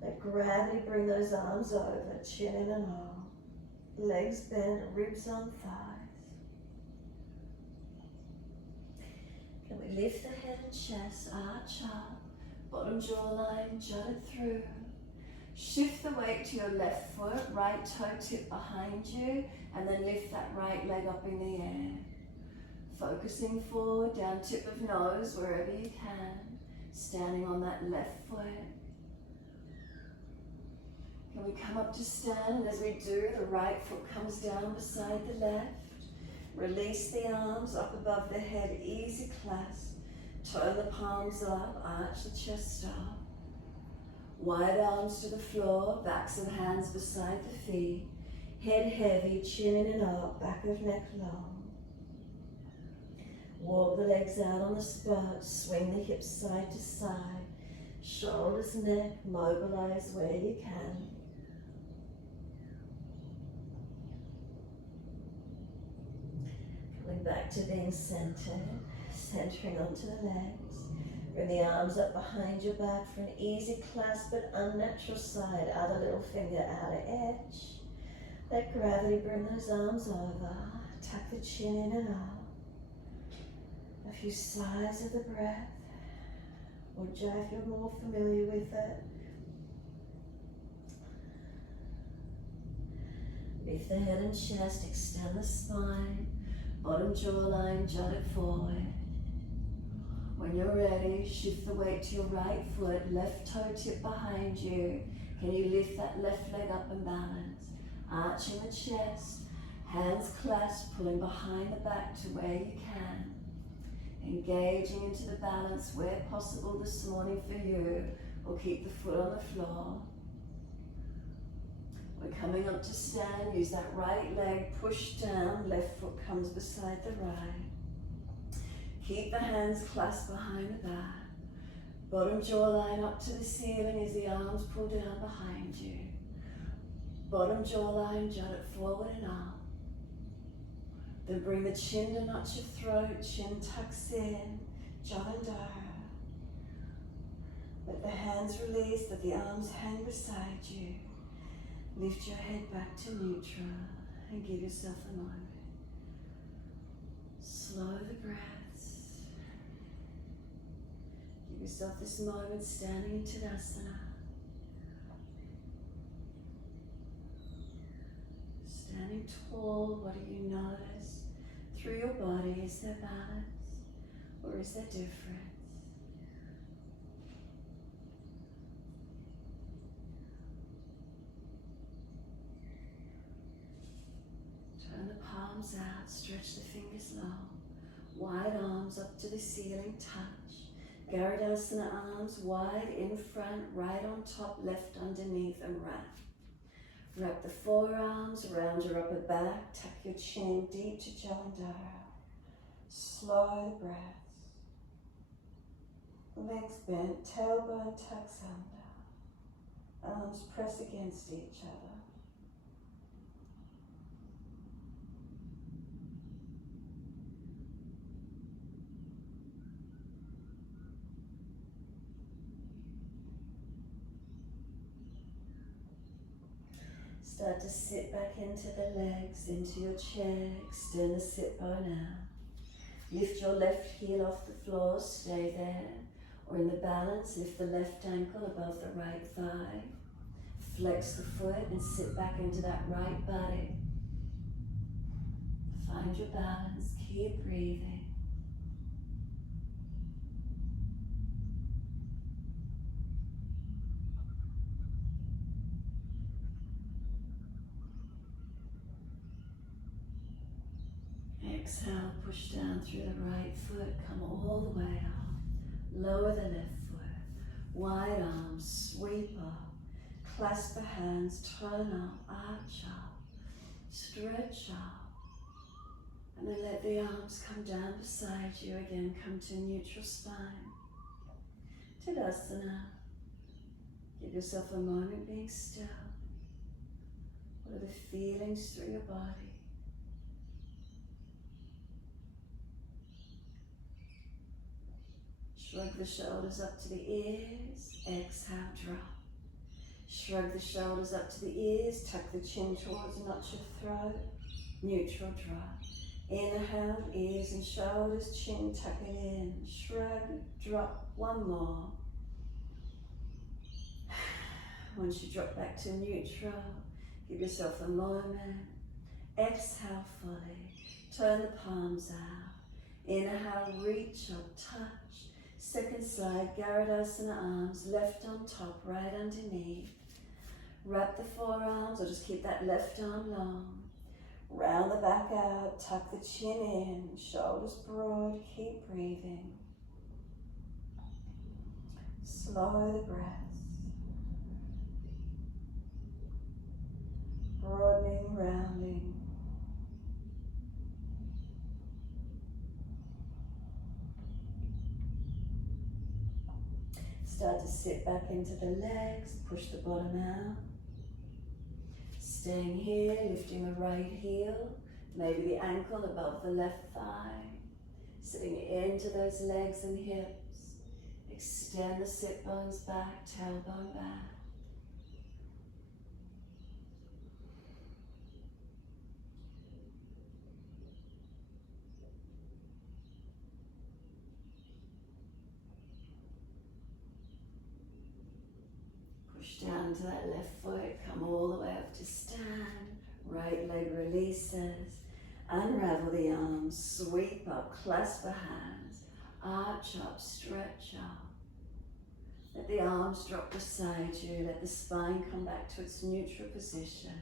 Let gravity bring those arms over, chin in and all. Legs bent, ribs on thighs. Can we lift the head and chest, arch up, bottom jawline jutted through. Shift the weight to your left foot, right toe tip behind you, and then lift that right leg up in the air. Focusing forward, down tip of nose, wherever you can, standing on that left foot. Can we come up to stand, and as we do, the right foot comes down beside the left. Release the arms up above the head, easy clasp. Turn the palms up, arch the chest up. Wide arms to the floor, backs of hands beside the feet. Head heavy, chin in and up, back of neck long. Walk the legs out on the spot, swing the hips side to side. Shoulders, neck, mobilize where you can. Coming back to being centered, centering onto the legs. Bring the arms up behind your back for an easy clasp but unnatural side. Other little finger outer edge. Let gravity bring those arms over. Tuck the chin in and up. A few sighs of the breath. Or if you're more familiar with it. Lift the head and chest, extend the spine. Bottom jawline jutted forward. When you're ready, shift the weight to your right foot, left toe tip behind you. Can you lift that left leg up and balance? Arching the chest, hands clasped, pulling behind the back to where you can. Engaging into the balance where possible this morning for you, or keep the foot on the floor. We're coming up to stand, use that right leg, push down, left foot comes beside the right. Keep the hands clasped behind the back. Bottom jawline up to the ceiling as the arms pull down behind you. Bottom jawline jutted forward and up. Then bring the chin to notch your throat, chin tucks in, jaw and down. Let the hands release, let the arms hang beside you. Lift your head back to neutral and give yourself a moment. Slow the breaths. Give yourself this moment standing in Tadasana. Standing tall, what do you notice through your body? Is there balance or is there difference? Turn the palms out, stretch the fingers long. Wide arms up to the ceiling, touch. Garudasana arms wide in front, right on top, left underneath, and wrap. Wrap the forearms around your upper back, tuck your chin deep to Jalandhara. Slow the breaths. Legs bent, tailbone tucks under. Arms press against each other. Start to sit back into the legs, into your chair, extend the sit bone out. Lift your left heel off the floor, stay there. Or in the balance, lift the left ankle above the right thigh. Flex the foot and sit back into that right body. Find your balance, keep breathing. Exhale, push down through the right foot, come all the way up. Lower the left foot. Wide arms, sweep up. Clasp the hands, turn up, arch up. Stretch up. And then let the arms come down beside you. Again, come to neutral spine. Tadasana. Give yourself a moment being still. What are the feelings through your body? Shrug the shoulders up to the ears. Exhale, drop. Shrug the shoulders up to the ears. Tuck the chin towards, not your throat. Neutral drop. Inhale, ears and shoulders, chin, tuck it in. Shrug, drop, one more. Once you drop back to neutral, give yourself a moment. Exhale fully. Turn the palms out. Inhale, reach up, touch. Second side, Garudasana arms, left on top, right underneath. Wrap the forearms, or just keep that left arm long. Round the back out, tuck the chin in, shoulders broad, keep breathing. Slow the breath. Broadening, rounding. Start to sit back into the legs, push the bottom out. Staying here, lifting the right heel, maybe the ankle above the left thigh. Sitting into those legs and hips. Extend the sit bones back, tailbone back. Push down to that left foot, come all the way up to stand. Right leg releases. Unravel the arms, sweep up, clasp the hands. Arch up, stretch up. Let the arms drop beside you. Let the spine come back to its neutral position.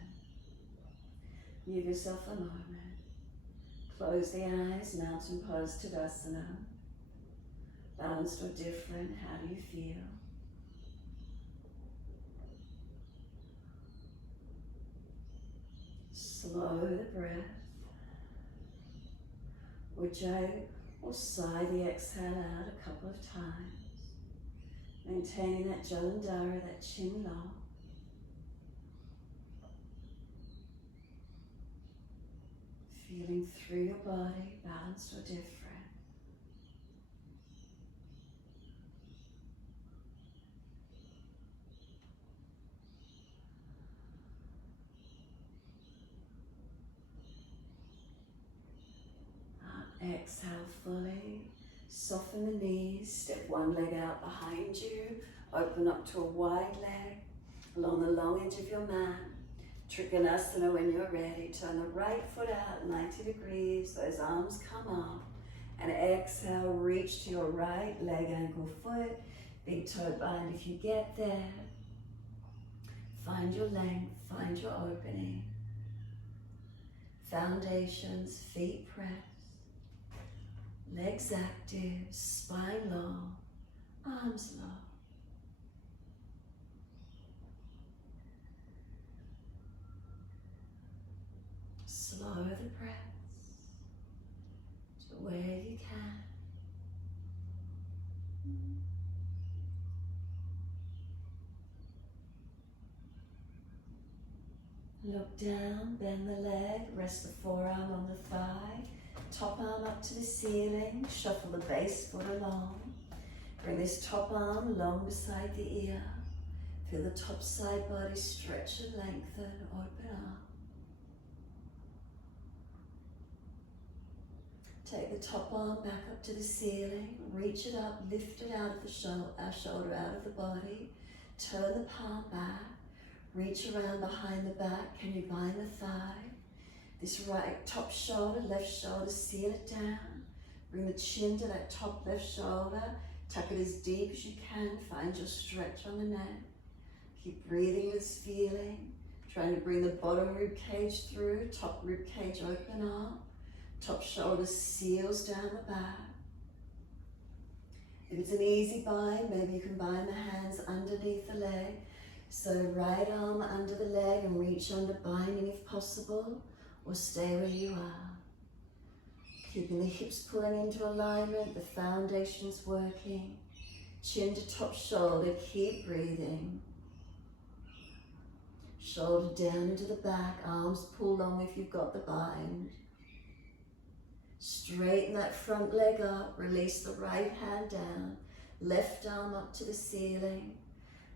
Give yourself a moment. Close the eyes, mountain pose, Tadasana. Balanced or different, how do you feel? Slow the breath. Ujjayi or sigh the exhale out a couple of times. Maintaining that Jalandhara, that chin long. Feeling through your body, balanced or different. Exhale fully, soften the knees, step one leg out behind you, open up to a wide leg, along the long edge of your mat. Trikonasana when you're ready, turn the right foot out 90 degrees, those arms come up, and exhale, reach to your right leg, ankle, foot, big toe bind if you get there. Find your length, find your opening. Foundations, feet pressed. Legs active, spine long, arms long. Slow the breaths to where you can. Look down, bend the leg, rest the forearm on the thigh. Top arm up to the ceiling, shuffle the base foot along. Bring this top arm long beside the ear. Feel the top side body stretch and lengthen, open up. Take the top arm back up to the ceiling, reach it up, lift it out of the shoulder out of the body. Turn the palm back, reach around behind the back. Can you bind the thigh? This right top shoulder, left shoulder, seal it down. Bring the chin to that top left shoulder. Tuck it as deep as you can. Find your stretch on the neck. Keep breathing this feeling. Trying to bring the bottom rib cage through. Top rib cage open up. Top shoulder seals down the back. If it's an easy bind, maybe you can bind the hands underneath the leg. So right arm under the leg and reach under, binding if possible, or stay where you are. Keeping the hips pulling into alignment, the foundation's working. Chin to top shoulder, keep breathing. Shoulder down into the back, arms pull long if you've got the bind. Straighten that front leg up, release the right hand down, left arm up to the ceiling.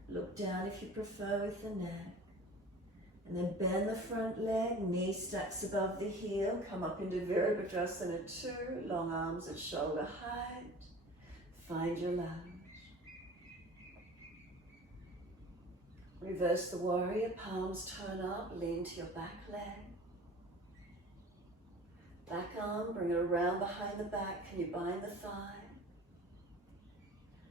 Look down if you prefer with the neck. And then bend the front leg, knee stacks above the heel, come up into Vishuddhi 2, long arms at shoulder height. Find your lunge. Reverse the warrior, palms turn up, lean to your back leg. Back arm, bring it around behind the back. Can you bind the thigh?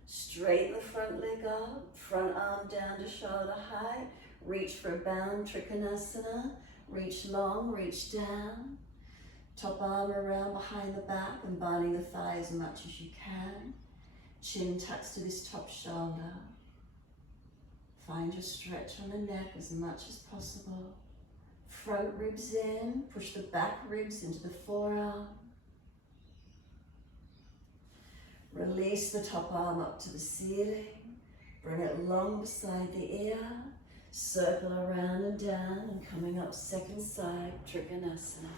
Straighten the front leg up, front arm down to shoulder height. Reach for a bound Trikonasana. Reach long, reach down. Top arm around behind the back and binding the thigh as much as you can. Chin tucks to this top shoulder. Find your stretch on the neck as much as possible. Front ribs in, push the back ribs into the forearm. Release the top arm up to the ceiling. Bring it long beside the ear. Circle around and down and coming up second side, Trikonasana.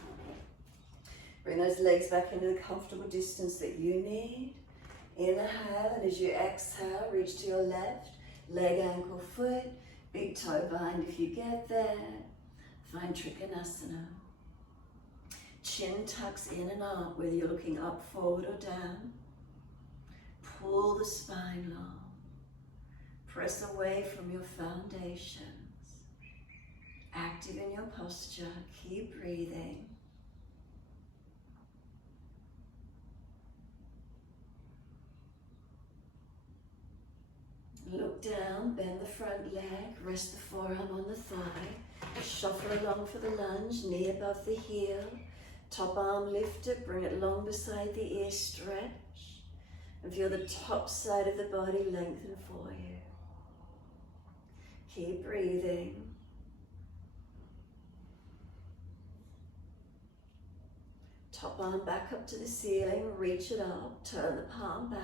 Bring those legs back into the comfortable distance that you need. Inhale, and as you exhale, reach to your left. Leg, ankle, foot, big toe bind if you get there. Find Trikonasana. Chin tucks in and up, whether you're looking up, forward or down. Pull the spine long. Press away from your foundations. Active in your posture. Keep breathing. Look down, bend the front leg, rest the forearm on the thigh. Shuffle along for the lunge, knee above the heel. Top arm lifted, bring it long beside the ear, stretch. And feel the top side of the body lengthen for you. Keep breathing. Top arm back up to the ceiling, reach it up, turn the palm back,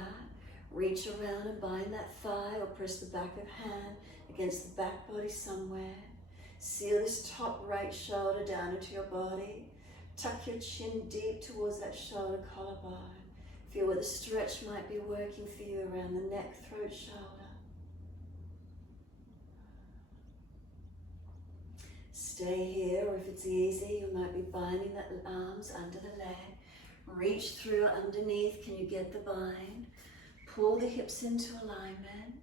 reach around and bind that thigh or press the back of hand against the back body somewhere. Seal this top right shoulder down into your body. Tuck your chin deep towards that shoulder collarbone. Feel where the stretch might be working for you around the neck, throat, shoulder. Stay here, or if it's easy, you might be binding the arms under the leg. Reach through underneath. Can you get the bind? Pull the hips into alignment.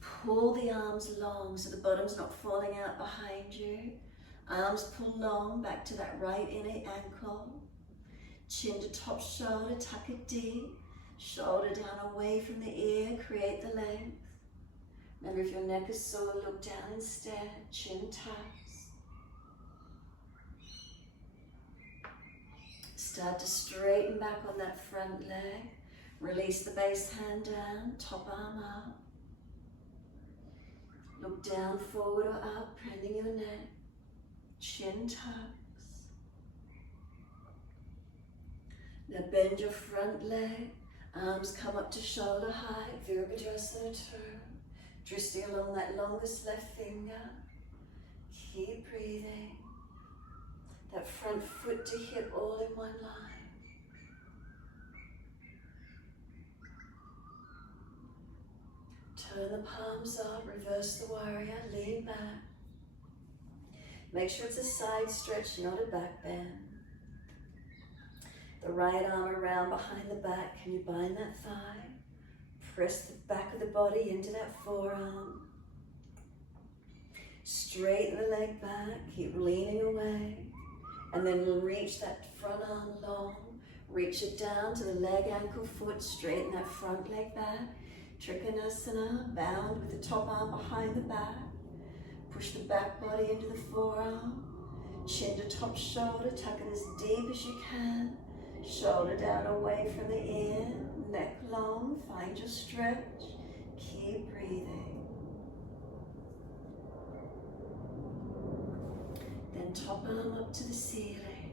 Pull the arms long so the bottom's not falling out behind you. Arms pull long back to that right inner ankle. Chin to top shoulder, tuck it deep. Shoulder down away from the ear, create the length. Remember, if your neck is sore, look down instead. Chin tucks. Start to straighten back on that front leg. Release the base hand down, top arm up. Look down, forward or up, bending your neck. Chin tucks. Now bend your front leg. Arms come up to shoulder height. Vishuddhi 2. Twisting along that longest left finger. Keep breathing. That front foot to hip all in one line. Turn the palms up, reverse the warrior, lean back. Make sure it's a side stretch, not a back bend. The right arm around behind the back. Can you bind that thigh? Press the back of the body into that forearm. Straighten the leg back, keep leaning away. And then reach that front arm long. Reach it down to the leg, ankle, foot. Straighten that front leg back. Trikonasana, bound with the top arm behind the back. Push the back body into the forearm. Chin to top shoulder, tuck it as deep as you can. Shoulder down away from the ear. neck long, find your stretch, keep breathing. Then top arm up to the ceiling,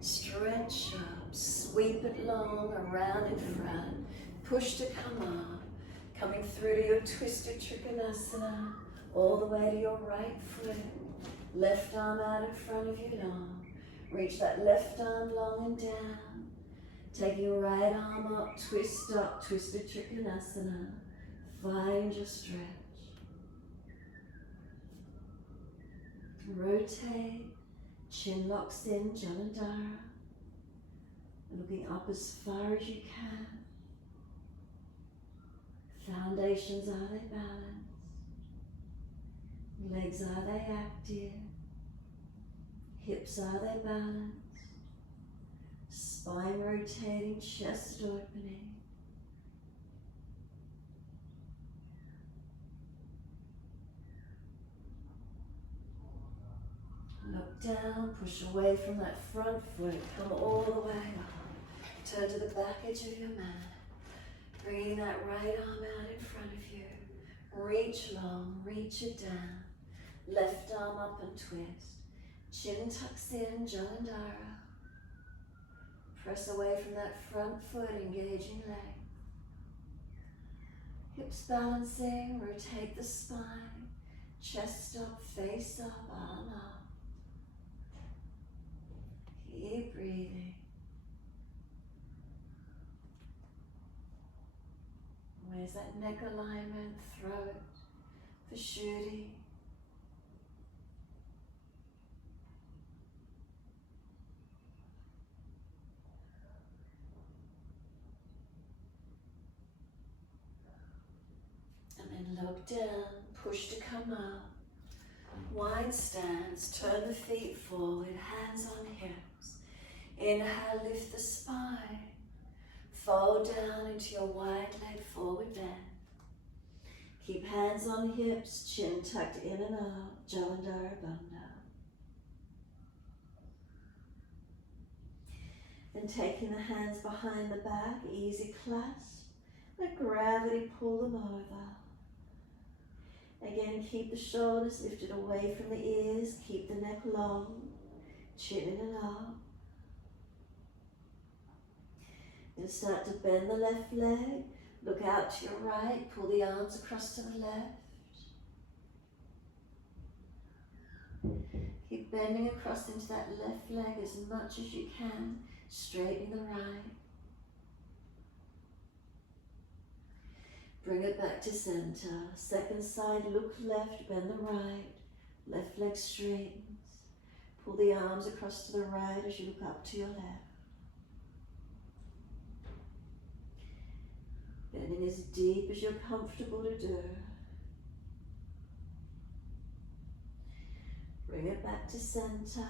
stretch up, sweep it long around in front, push to come up, coming through to your twisted Trikonasana, all the way to your right foot, left arm out in front of you long, reach that left arm long and down, take your right arm up, twisted Trikonasana, find your stretch. Rotate, chin locks in, Jalandhara, looking up as far as you can. Foundations, are they balanced? Legs, are they active? Hips, are they balanced? Spine rotating, chest opening. Look down, push away from that front foot, come all the way up. Turn to the back edge of your mat. Bringing that right arm out in front of you. Reach long, reach it down. Left arm up and twist. Chin tucks in, Jalandhara. Press away from that front foot, engaging leg. Hips balancing, rotate the spine. Chest up, face up, arm up. Keep breathing. Where's that neck alignment, throat, Vishuddhi? And then look down, push to come up. Wide stance, turn the feet forward, hands on hips. Inhale, lift the spine. Fold down into your wide leg forward bend. Keep hands on hips, chin tucked in and out, Jalandhara Bandha. Then taking the hands behind the back, easy clasp. Let gravity pull them over. Again, keep the shoulders lifted away from the ears, keep the neck long, chin in and out. Then start to bend the left leg, look out to your right, pull the arms across to the left. Keep bending across into that left leg as much as you can, straighten the right. Bring it back to center. Second side, look left, bend the right. Left leg straightens. Pull the arms across to the right as you look up to your left. Bending as deep as you're comfortable to do. Bring it back to center.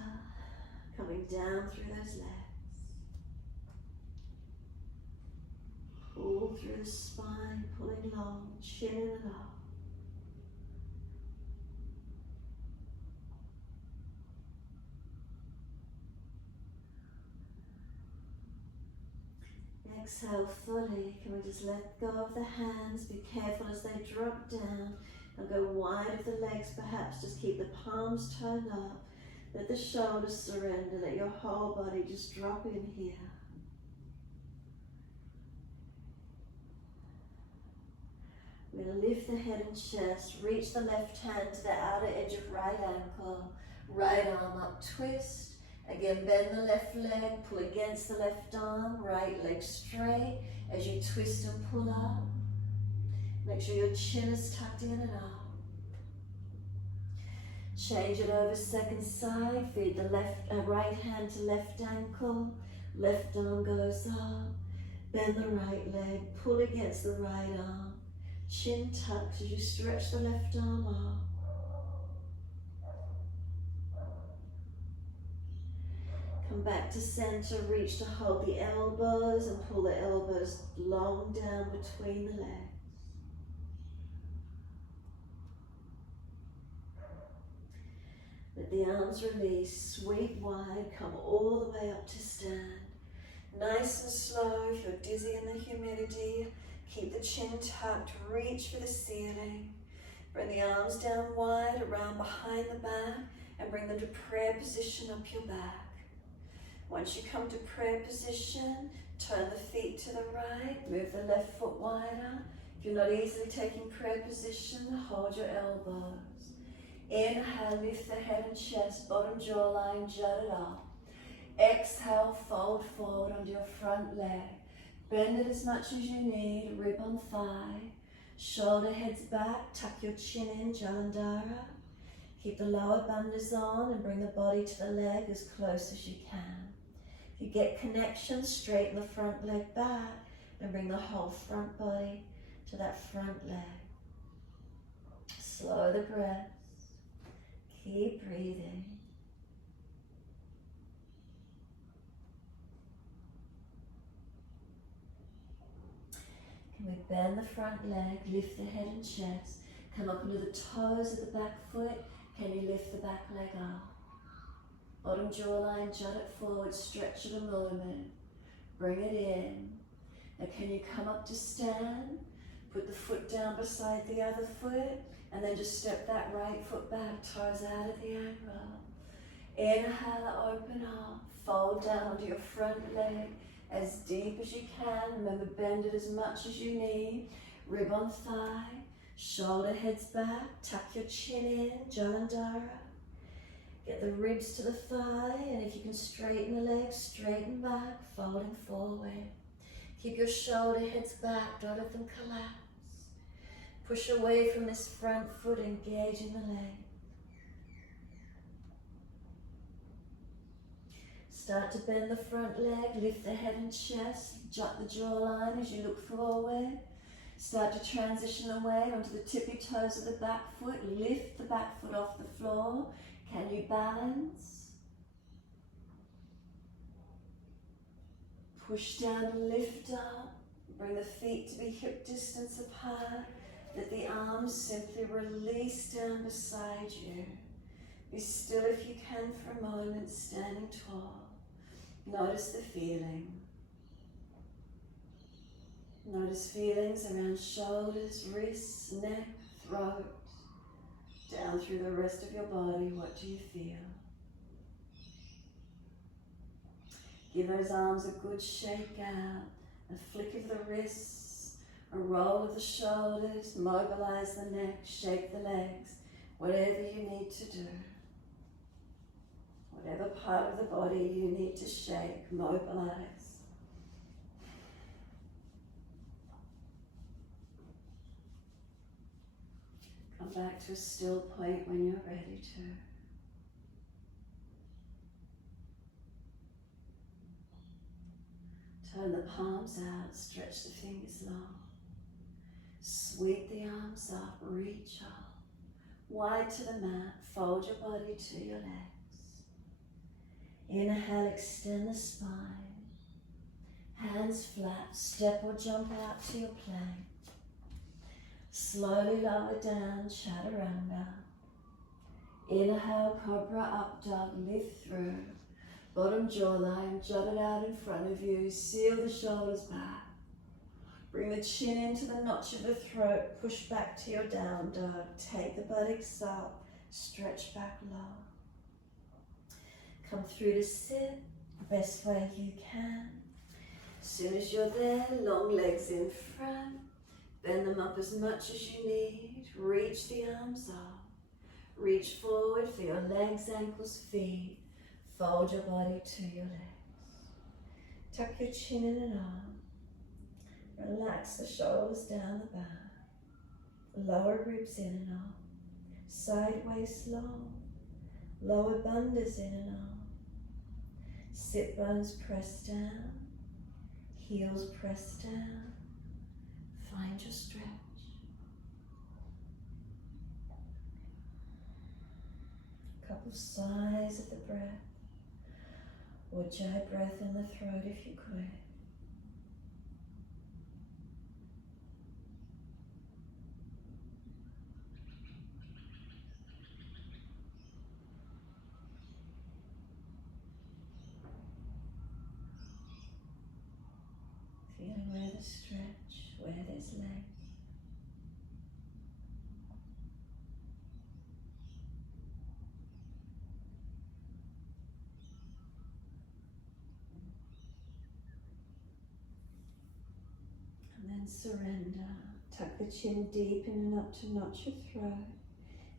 Coming down through those legs. Pull through the spine, pulling long, chin in and up. Exhale fully. Can we just let go of the hands? Be careful as they drop down and go wide of the legs. Perhaps just keep the palms turned up. Let the shoulders surrender. Let your whole body just drop in here. We're going to lift the head and chest, reach the left hand to the outer edge of right ankle, right arm up, twist. Again, bend the left leg, pull against the left arm, right leg straight as you twist and pull up. Make sure your chin is tucked in and up. Change it over second side, feed the right hand to left ankle, left arm goes up, bend the right leg, pull against the right arm. Chin tucked as you stretch the left arm up. Come back to center, reach to hold the elbows and pull the elbows long down between the legs. Let the arms release, sweep wide, come all the way up to stand. Nice and slow. If you're dizzy in the humidity, keep the chin tucked, reach for the ceiling. Bring the arms down wide, around behind the back, and bring them to prayer position up your back. Once you come to prayer position, turn the feet to the right, move the left foot wider. If you're not easily taking prayer position, hold your elbows. Inhale, lift the head and chest, bottom jawline, jut it up. Exhale, fold forward onto your front leg. Bend it as much as you need, rib on thigh. Shoulder heads back, tuck your chin in, Jalandhara. Keep the lower bandhas on and bring the body to the leg as close as you can. If you get connection, straighten the front leg back and bring the whole front body to that front leg. Slow the breath. Keep breathing. Can we bend the front leg, lift the head and chest, come up into the toes of the back foot. Can you lift the back leg up? Bottom jawline, jut it forward, stretch it a moment. Bring it in. Now can you come up to stand? Put the foot down beside the other foot, and then just step that right foot back, toes out of the ankle. Inhale, open up, fold down onto your front leg as deep as you can. Remember, bend it as much as you need. Rib on thigh, shoulder heads back, tuck your chin in, Jalandhara. Get the ribs to the thigh, and if you can straighten the legs, straighten back, folding forward. Keep your shoulder heads back, don't let them collapse. Push away from this front foot, engaging the leg. Start to bend the front leg, lift the head and chest, jut the jawline as you look forward. Start to transition away onto the tippy toes of the back foot. Lift the back foot off the floor. Can you balance? Push down and lift up. Bring the feet to be hip distance apart. Let the arms simply release down beside you. Be still if you can for a moment, standing tall. Notice the feeling. Notice feelings around shoulders, wrists, neck, throat, down through the rest of your body. What do you feel? Give those arms a good shake out, a flick of the wrists, a roll of the shoulders, mobilize the neck, shake the legs, whatever you need to do. Whatever part of the body you need to shake, mobilize. Come back to a still point when you're ready to. Turn the palms out, stretch the fingers long. Sweep the arms up, reach up. Wide to the mat, fold your body to your legs. Inhale, extend the spine. Hands flat, step or jump out to your plank. Slowly lower down, chaturanga. Inhale, cobra, up dog, lift through. Bottom jawline, jut it out in front of you. Seal the shoulders back. Bring the chin into the notch of the throat. Push back to your down dog. Take the buttocks up. Stretch back low. Come through to sit the best way you can. As soon as you're there, long legs in front. Bend them up as much as you need. Reach the arms up. Reach forward for your legs, ankles, feet. Fold your body to your legs. Tuck your chin in and up. Relax the shoulders down the back. Lower ribs in and up. Sideways long. Lower bandhas in and up. Sit bones press down. Heels press down. Find your stretch. A couple sighs of the breath. Ujjayi breath in the throat if you could. Feeling where the stretch, where there's leg. And then surrender. Tuck the chin deep in and up to notch your throat.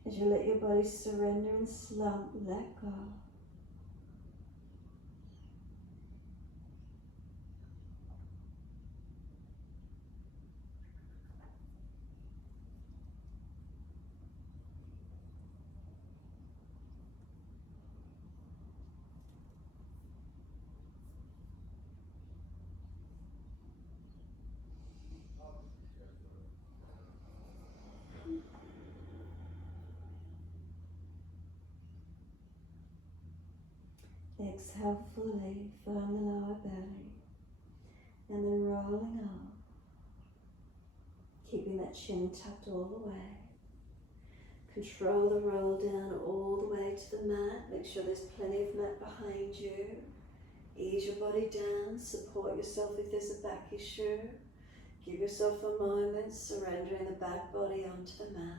As you let your body surrender and slump, let go. Exhale fully, firm the lower belly, and then rolling up, keeping that chin tucked all the way. Control the roll down all the way to the mat. Make sure there's plenty of mat behind you. Ease your body down, support yourself if there's a back issue. Give yourself a moment, surrendering the back body onto the mat.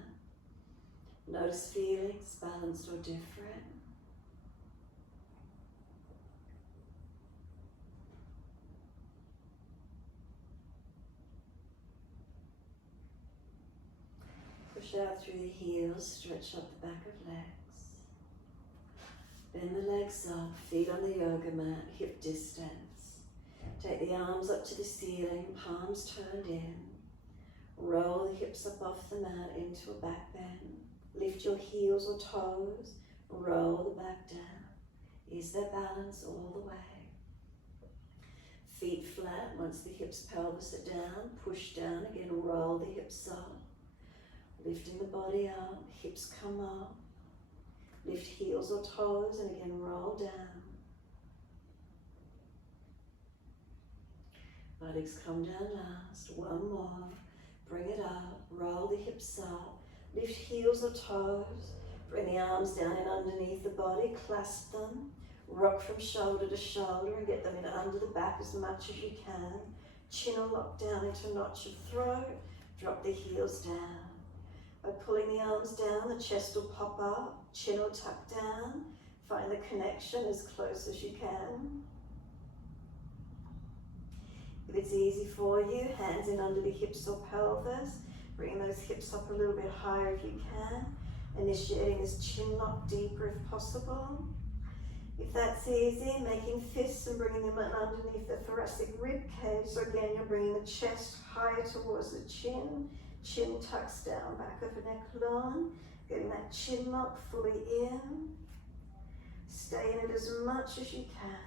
Notice feelings, balanced or different. Push out through the heels, stretch up the back of legs. Bend the legs up, feet on the yoga mat, hip distance. Take the arms up to the ceiling, palms turned in. Roll the hips up off the mat into a back bend. Lift your heels or toes, roll the back down. Ease that balance all the way. Feet flat, once the hips, pelvis are down, push down again, roll the hips up. Lifting the body up, hips come up. Lift heels or toes and again roll down. Buttocks come down last, one more. Bring it up, roll the hips up. Lift heels or toes. Bring the arms down and underneath the body, clasp them. Rock from shoulder to shoulder and get them in under the back as much as you can. Chin will lock down into a notch of throat. Drop the heels down. By pulling the arms down, the chest will pop up, chin will tuck down. Find the connection as close as you can. If it's easy for you, hands in under the hips or pelvis. Bring those hips up a little bit higher if you can. Initiating this chin lock deeper if possible. If that's easy, making fists and bringing them in underneath the thoracic rib cage. So again, you're bringing the chest higher towards the chin. Chin tucks down, back of the neckline. Getting that chin lock fully in. Stay in it as much as you can.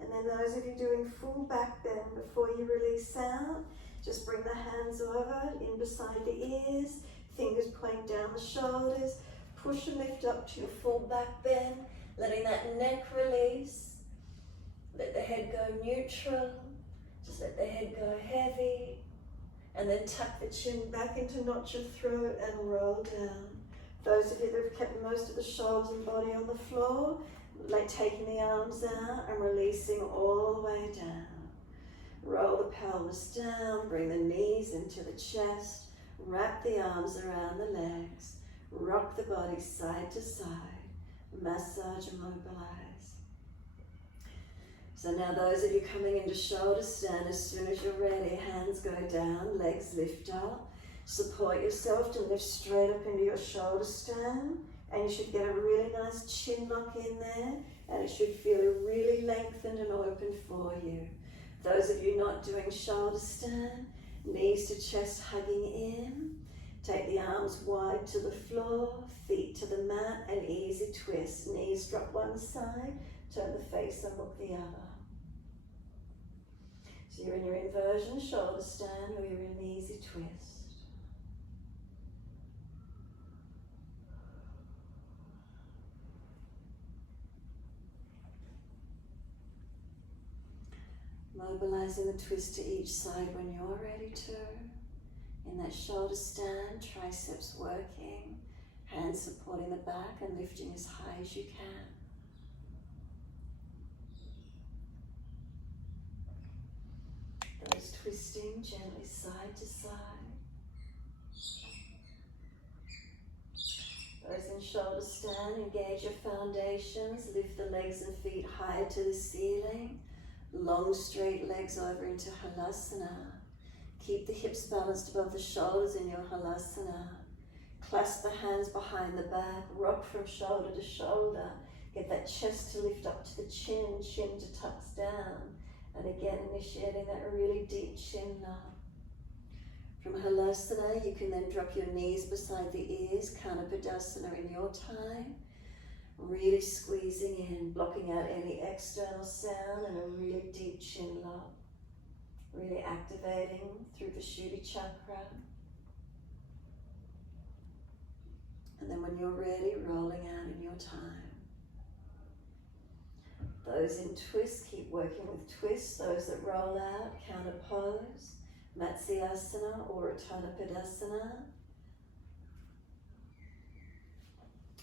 And then those of you doing full back bend before you release out, just bring the hands over, in beside the ears, fingers point down the shoulders, push and lift up to your full back bend, letting that neck release. Let the head go neutral, just let the head go heavy, and then tuck the chin back into notch of throat and roll down. Those of you that have kept most of the shoulders and body on the floor, like taking the arms out and releasing all the way down. Roll the pelvis down, bring the knees into the chest, wrap the arms around the legs, rock the body side to side, massage and mobilize. So now those of you coming into shoulder stand, as soon as you're ready, hands go down, legs lift up. Support yourself to lift straight up into your shoulder stand, and you should get a really nice chin lock in there, and it should feel really lengthened and open for you. Those of you not doing shoulder stand, knees to chest hugging in. Take the arms wide to the floor, feet to the mat, and easy twist. Knees drop one side, turn the face and look the other. So you're in your inversion shoulder stand, or you're in an easy twist. Mobilizing the twist to each side when you're ready to. In that shoulder stand, triceps working, hands supporting the back and lifting as high as you can. twisting gently side to side. Those in shoulder stand, engage your foundations, lift the legs and feet higher to the ceiling. Long straight legs over into Halasana. Keep the hips balanced above the shoulders in your Halasana. Clasp the hands behind the back, rock from shoulder to shoulder. Get that chest to lift up to the chin, chin to tucks down. And again, initiating that really deep chin lock. From Halasana, you can then drop your knees beside the ears, Tadasana in your time. Really squeezing in, blocking out any external sound, and a really deep chin lock. Really activating through Vishuddhi Chakra. And then when you're ready, rolling out in your time. Those in twist, keep working with twists. Those that roll out, counter pose, Matsyasana or Tadasana.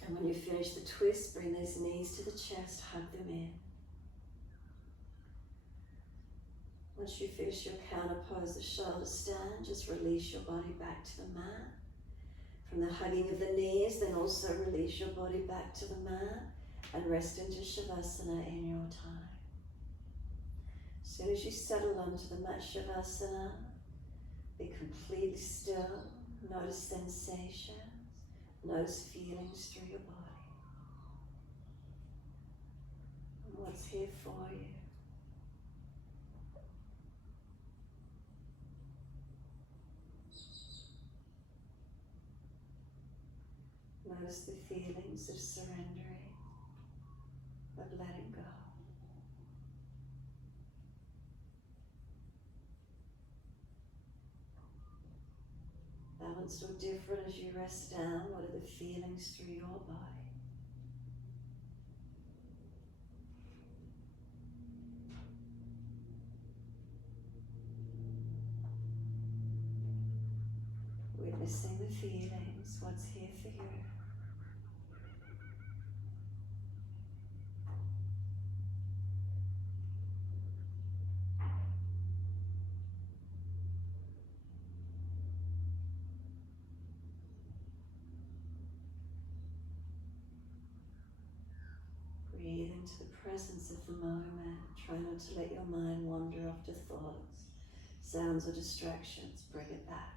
And when you finish the twist, bring those knees to the chest, hug them in. Once you finish your counter pose, the shoulders stand, just release your body back to the mat. From the hugging of the knees, then also release your body back to the mat and rest into Shavasana in your time. As soon as you settle onto the mat Shavasana, be completely still, notice sensations, notice feelings through your body. And what's here for you. Notice the feelings of surrendering, of letting go. Balanced or different as you rest down, what are the feelings through your body? Witnessing the feelings, what's here for you? Breathe into the presence of the moment. Try not to let your mind wander off to thoughts, sounds or distractions. Bring it back.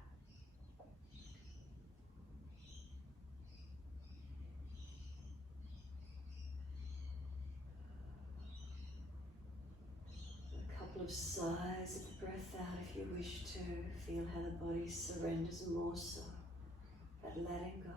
A couple of sighs of the breath out if you wish to. Feel how the body surrenders more so at letting go.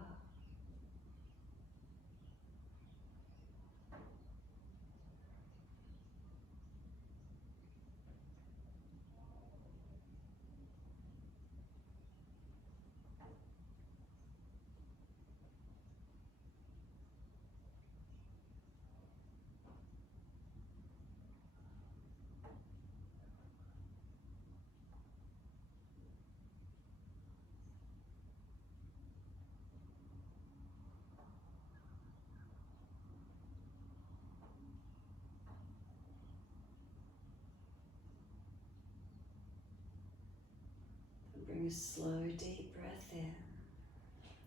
Bring a slow, deep breath in.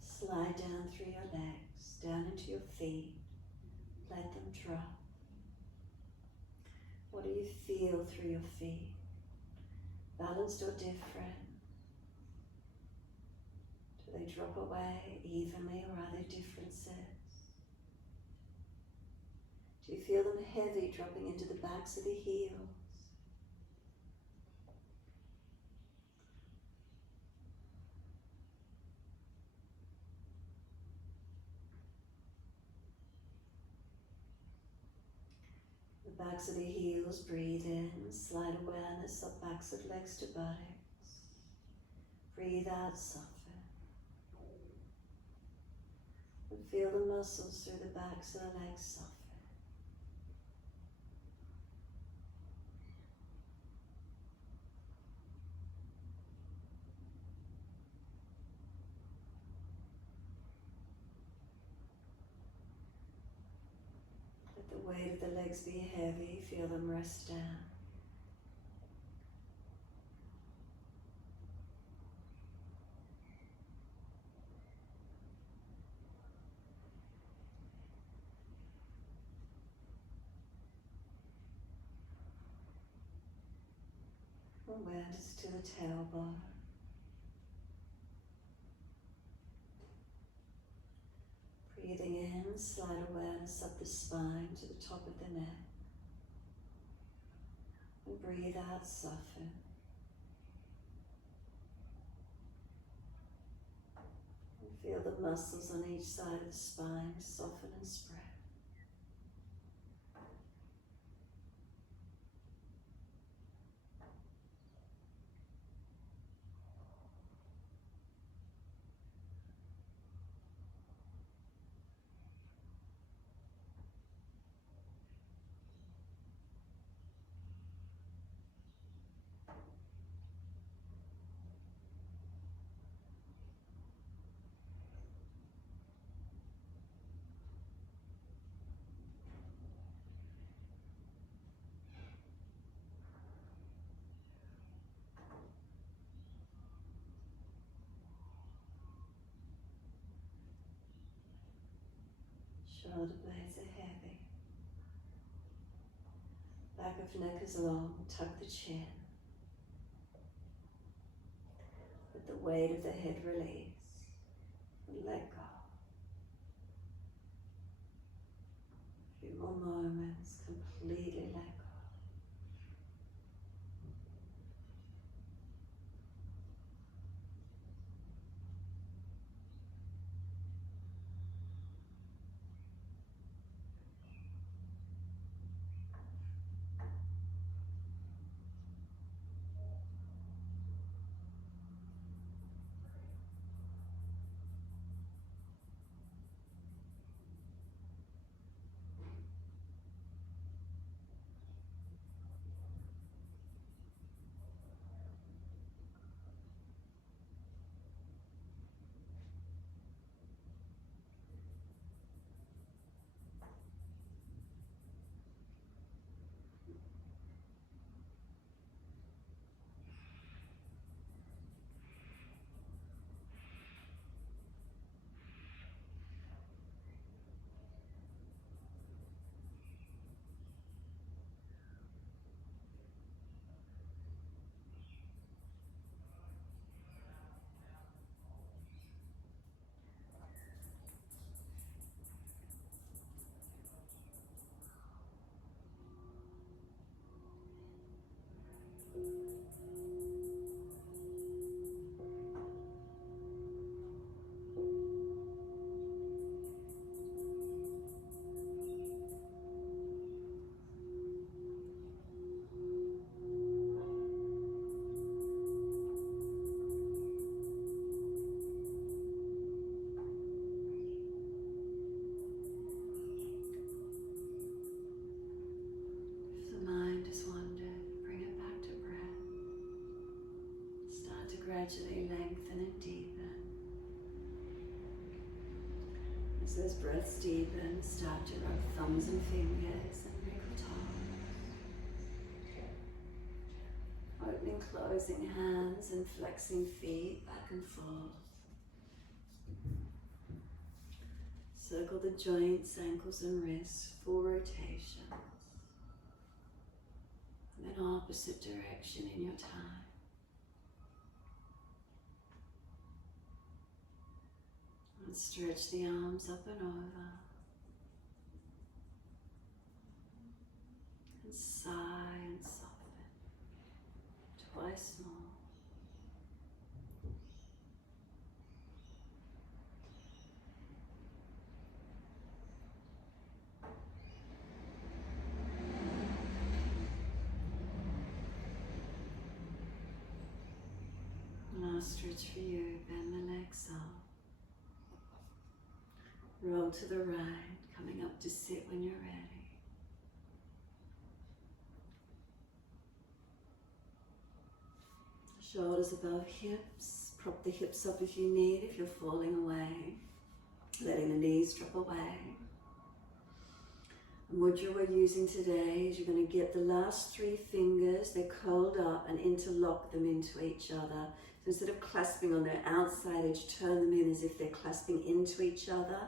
Slide down through your legs, down into your feet. Let them drop. What do you feel through your feet? Balanced or different? Do they drop away evenly or are there differences? Do you feel them heavy dropping into the backs of the heels? The backs of the heels, breathe in, slight awareness of backs of legs to buttocks. Breathe out, soften. And feel the muscles through the backs of the legs soften. Let the weight of the legs be heavy, feel them rest down. Awareness to the tailbone. Breathing in, slight awareness up the spine to the top of the neck. And breathe out, soften. And feel the muscles on each side of the spine soften and spread. Shoulder blades are heavy. Back of neck is long, tuck the chin. Let the weight of the head release and let go. A few more moments, completely let go. Gradually lengthen and deepen. As those breaths deepen, start to rub thumbs and fingers and wriggle toes. Opening, closing hands and flexing feet back and forth. Circle the joints, ankles and wrists, 4 rotations. And then opposite direction in your time. And stretch the arms up and over. And sigh and soften. Twice more. Last stretch for you. Bend the legs up. Roll to the right, coming up to sit when you're ready. Shoulders above hips. Prop the hips up if you need, if you're falling away. Letting the knees drop away. And what you are using today is you're going to get the last 3 fingers, they're curled up, and interlock them into each other. So instead of clasping on their outside edge, turn them in as if they're clasping into each other.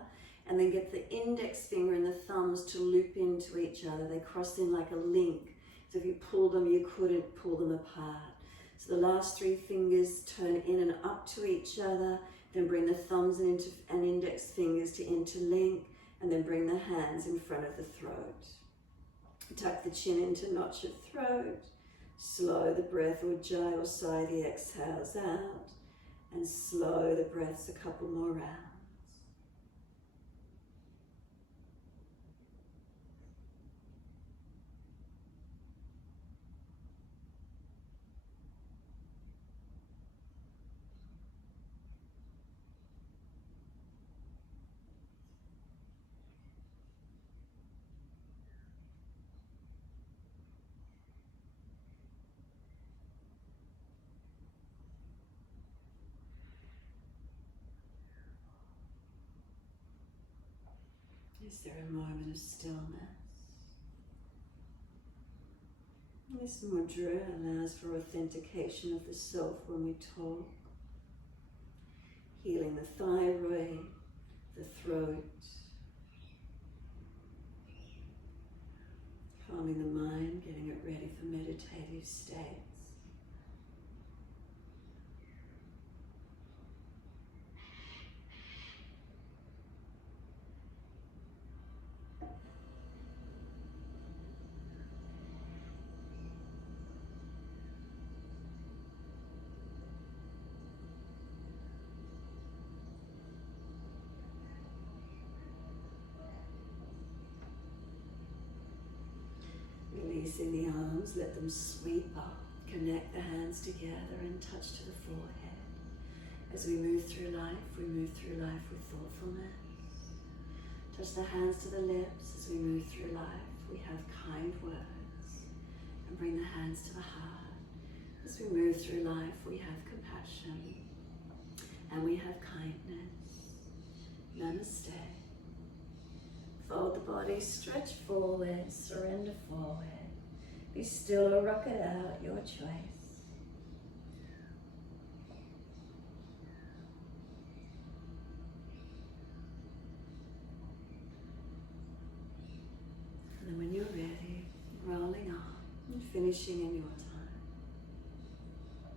And then get the index finger and the thumbs to loop into each other. They cross in like a link. So if you pull them, you couldn't pull them apart. So the last 3 fingers turn in and up to each other, then bring the thumbs and index fingers to interlink, and then bring the hands in front of the throat. Tuck the chin into notch of throat. Slow the breath, Ujjayi or sigh the exhales out, and slow the breaths a couple more rounds. Is there a moment of stillness? This mudra allows for authentication of the self when we talk, healing the thyroid, the throat, calming the mind, getting it ready for meditative states. Releasing the arms, let them sweep up. Connect the hands together and touch to the forehead. As we move through life with thoughtfulness. Touch the hands to the lips. As we move through life, we have kind words. And bring the hands to the heart. As we move through life, we have compassion. And we have kindness. Namaste. Fold the body, stretch forward, surrender forward. Be still or rock it out, your choice. And then when you're ready, rolling on and finishing in